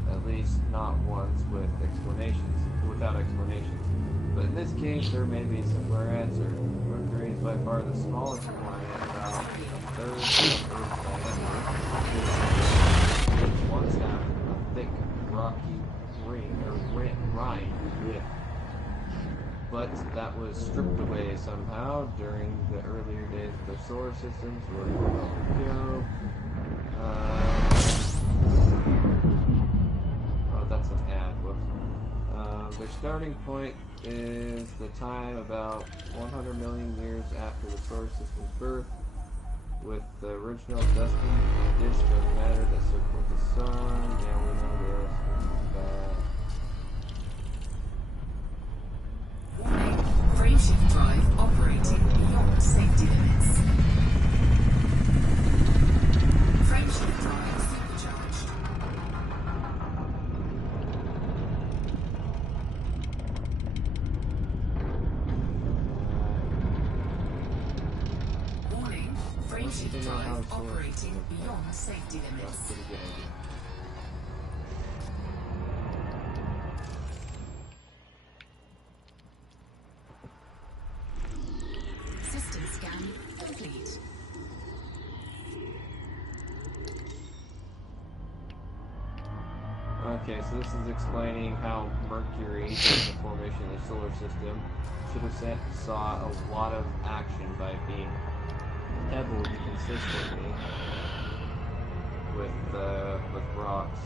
at least not ones without explanations. But in this case, there may be a simpler answer. Mercury is by far the smallest planet, about 1/3 of Earth's diameter. It once had a thick, rocky rind, but that was stripped away somehow during the earlier days of their solar systems, where go. Oh, that's an ad. Whoops. Their starting point is the time about 100 million years after the solar system's birth, with the original dusty disk of matter that circled the sun. Now we know the Earth is bad. Warning. Frameshift drive operating beyond safety limits. Frameshift drive supercharged. operating beyond safety That's limits. pretty good idea. System scan complete. Okay, so this is explaining how Mercury, during the formation of the solar system, should have saw a lot of action by being pebbled consistently with rocks.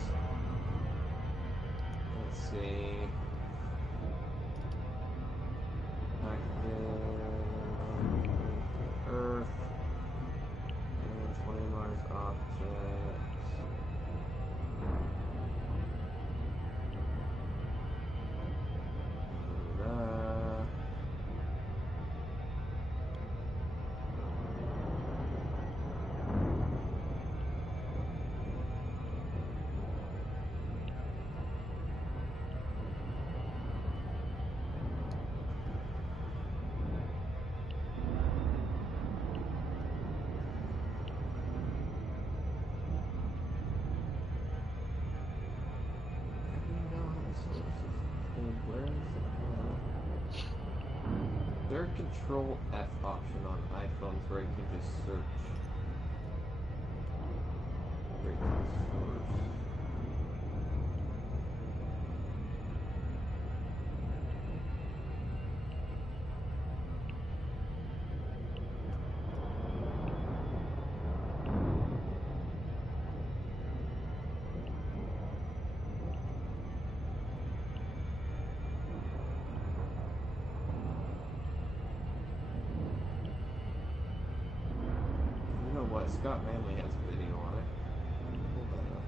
Let's see. Active Earth and 20 Mars objects. Is there a Control F option on iPhones where you can just search? Breaking source. You know what? Scott Manley has a video on it. Pull that up.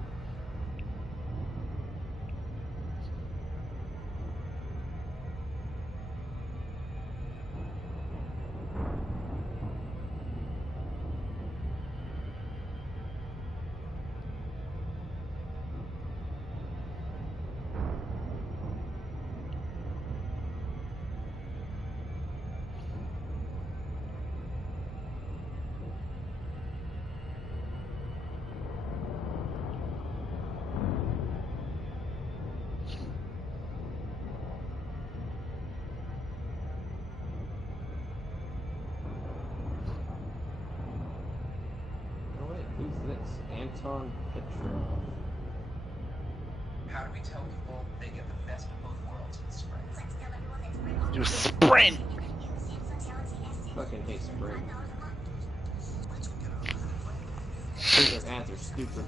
Oh wait, who's this? Anton Petrov. How do we tell people they get the best of both worlds with Sprint? Do sprint. Fucking hate Sprint. Their ads are stupid.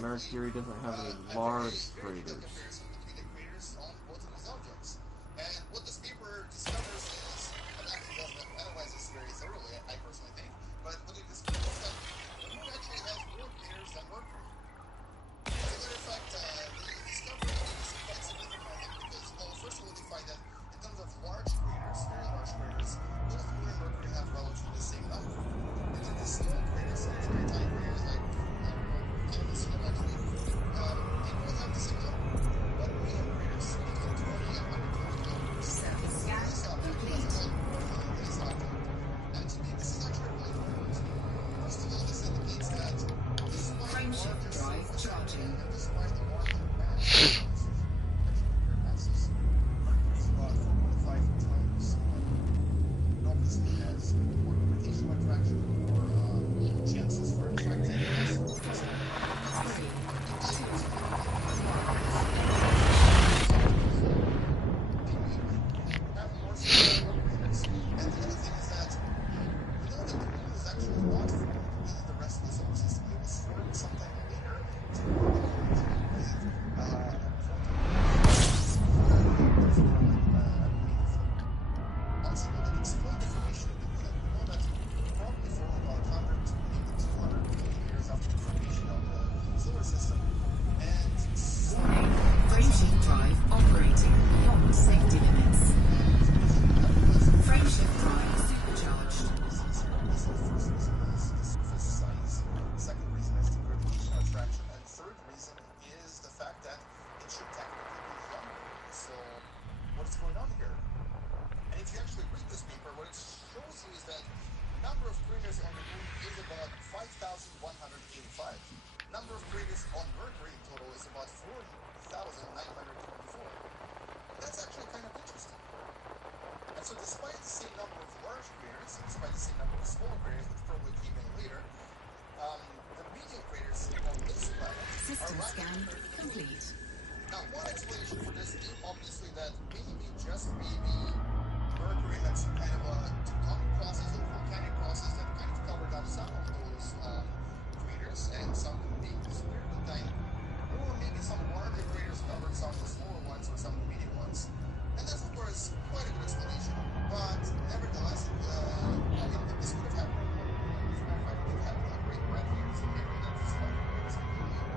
Mercury doesn't have any large craters. Between the craters on both of these objects. And what this paper discovers is, and actually doesn't analyze this very thoroughly, I personally think, but what it discovers is that the Moon actually has more craters than Mercury. As a matter of fact, the discovery is quite significant, I think, because, well, first of all, they find that in terms of large craters, very large craters, both Moon and Mercury have relatively the same number. And then the small craters, these very tiny craters, like, I don't know, you can't even see them actually, they don't have the same number. But medium craters, between 20 and 120 kilometers. Surface scan This object complete. has a lot more than this object. And to me, this is actually really important. First of all, this indicates that despite Frameshift larger drive surface charging. area and despite the larger mass, actually masses, Mercury is about 4.5 times it obviously has more gravitational attraction, more chances for attracting less surface area. Have more craters. And the other thing is that we know that the Moon was actually not formed within the rest of the solar system. It was formed sometime later through a collision with lots of people that explain the formation of the Moon, and we know that it probably formed about 100 to maybe 200 million years after the formation of the solar system. And Warning. Frameshift drive operating beyond safety limits. Frameshift drive supercharged. Regardless of first reason is the surface size, second reason is the gravitational attraction, and third reason is the fact that it should technically be younger. So, what is going on here? And if you actually read this paper, what it shows you is that number of craters on the Moon is about 5,185. Number of craters on Mercury in total is about 40,924. That's actually kind of interesting. And so despite the same number of large craters, and despite the same number of small craters, which probably came in later, the medium craters on this planet System are scan rather complete. now, one explanation for this is obviously that maybe, just maybe, Mercury had some kind of a tectonic process or volcanic process that kind of covered up some of those craters, and some of them maybe disappeared with time, or maybe some larger craters covered some of the smaller ones or some of the medium ones. And that's, of course, quite a good explanation. But nevertheless, I mean, this could have happened in Mercury. As a matter of fact, it did happen like right here. There's a paper that described craters completely.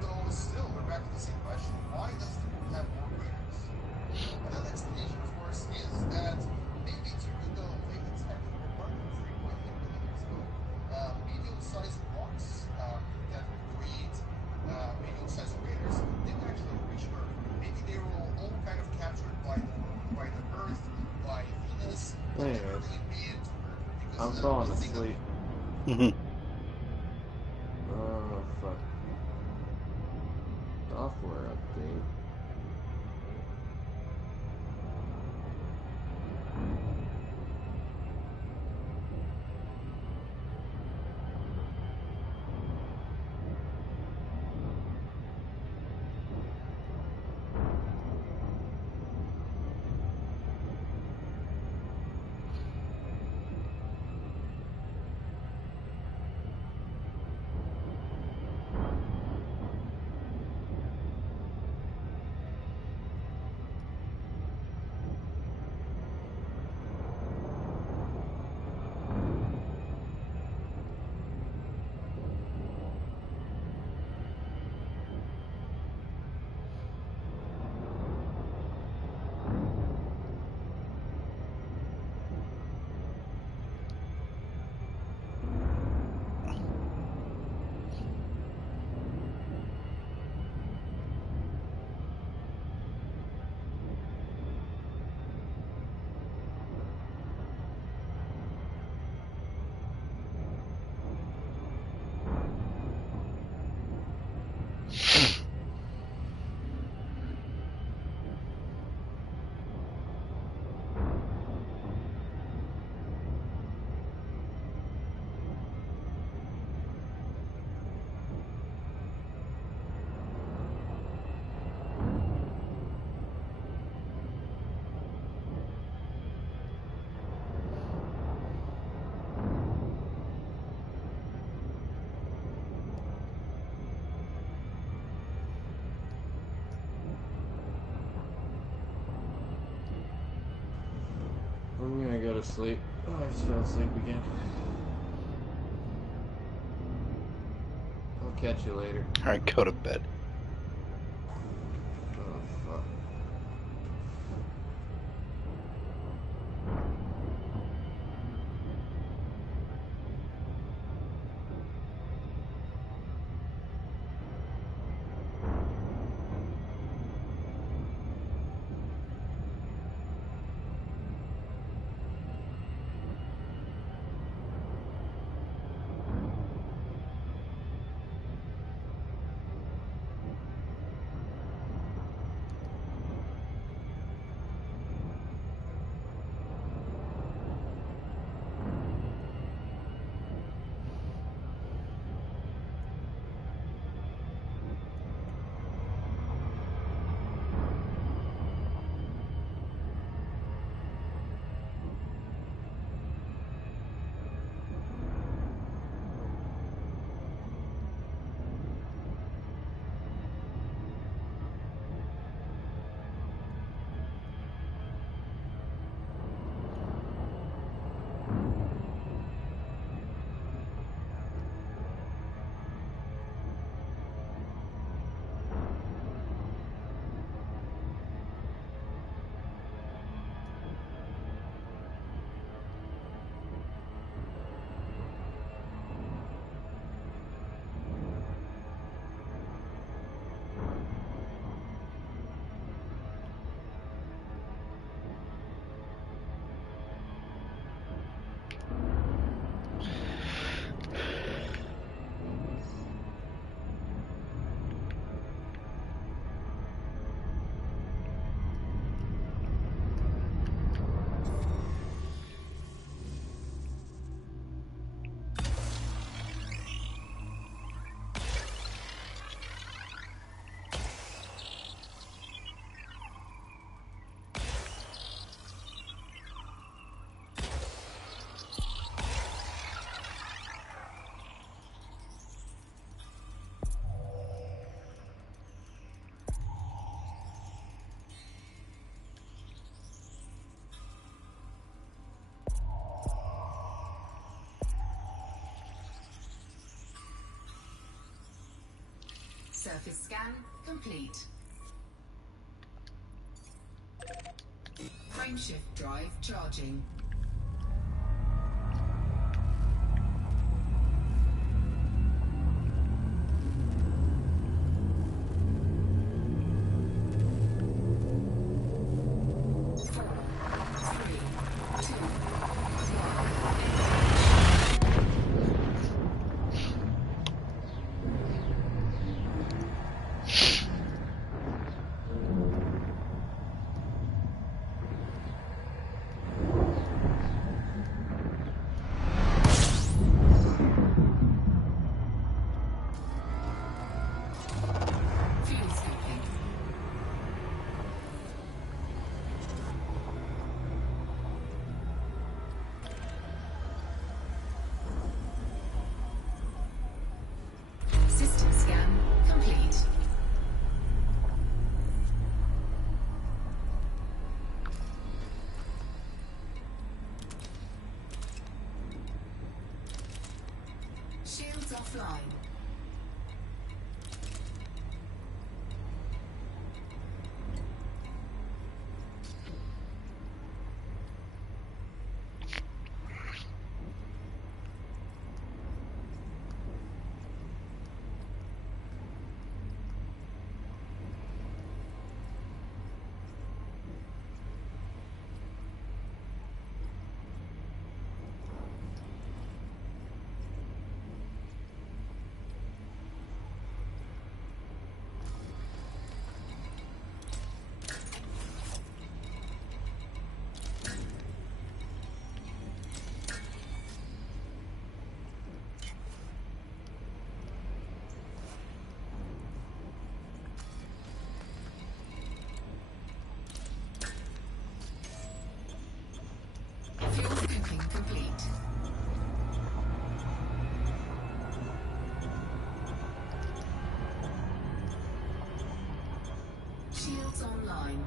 So still, we're back to the same question. Why does the Moon have more craters? Another explanation, of course, is that maybe during the late, I think we're probably 3.8 billion years ago, medium-sized rocks that would create medium-sized craters, they would actually reach Mercury. Maybe they were all kind of captured by the Earth, by Venus, but never Anyways, really made it to Mercury. Because I'm falling one thing that asleep. Oh, fuck. Software update. go to sleep. Oh, I just fell asleep again. I'll catch you later. All right, go to bed. Oh, fuck. Surface scan complete. Frameshift drive charging. System scan complete. Shields offline. Fuel scooping complete. Shields online.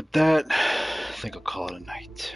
with that, I think I'll call it a night.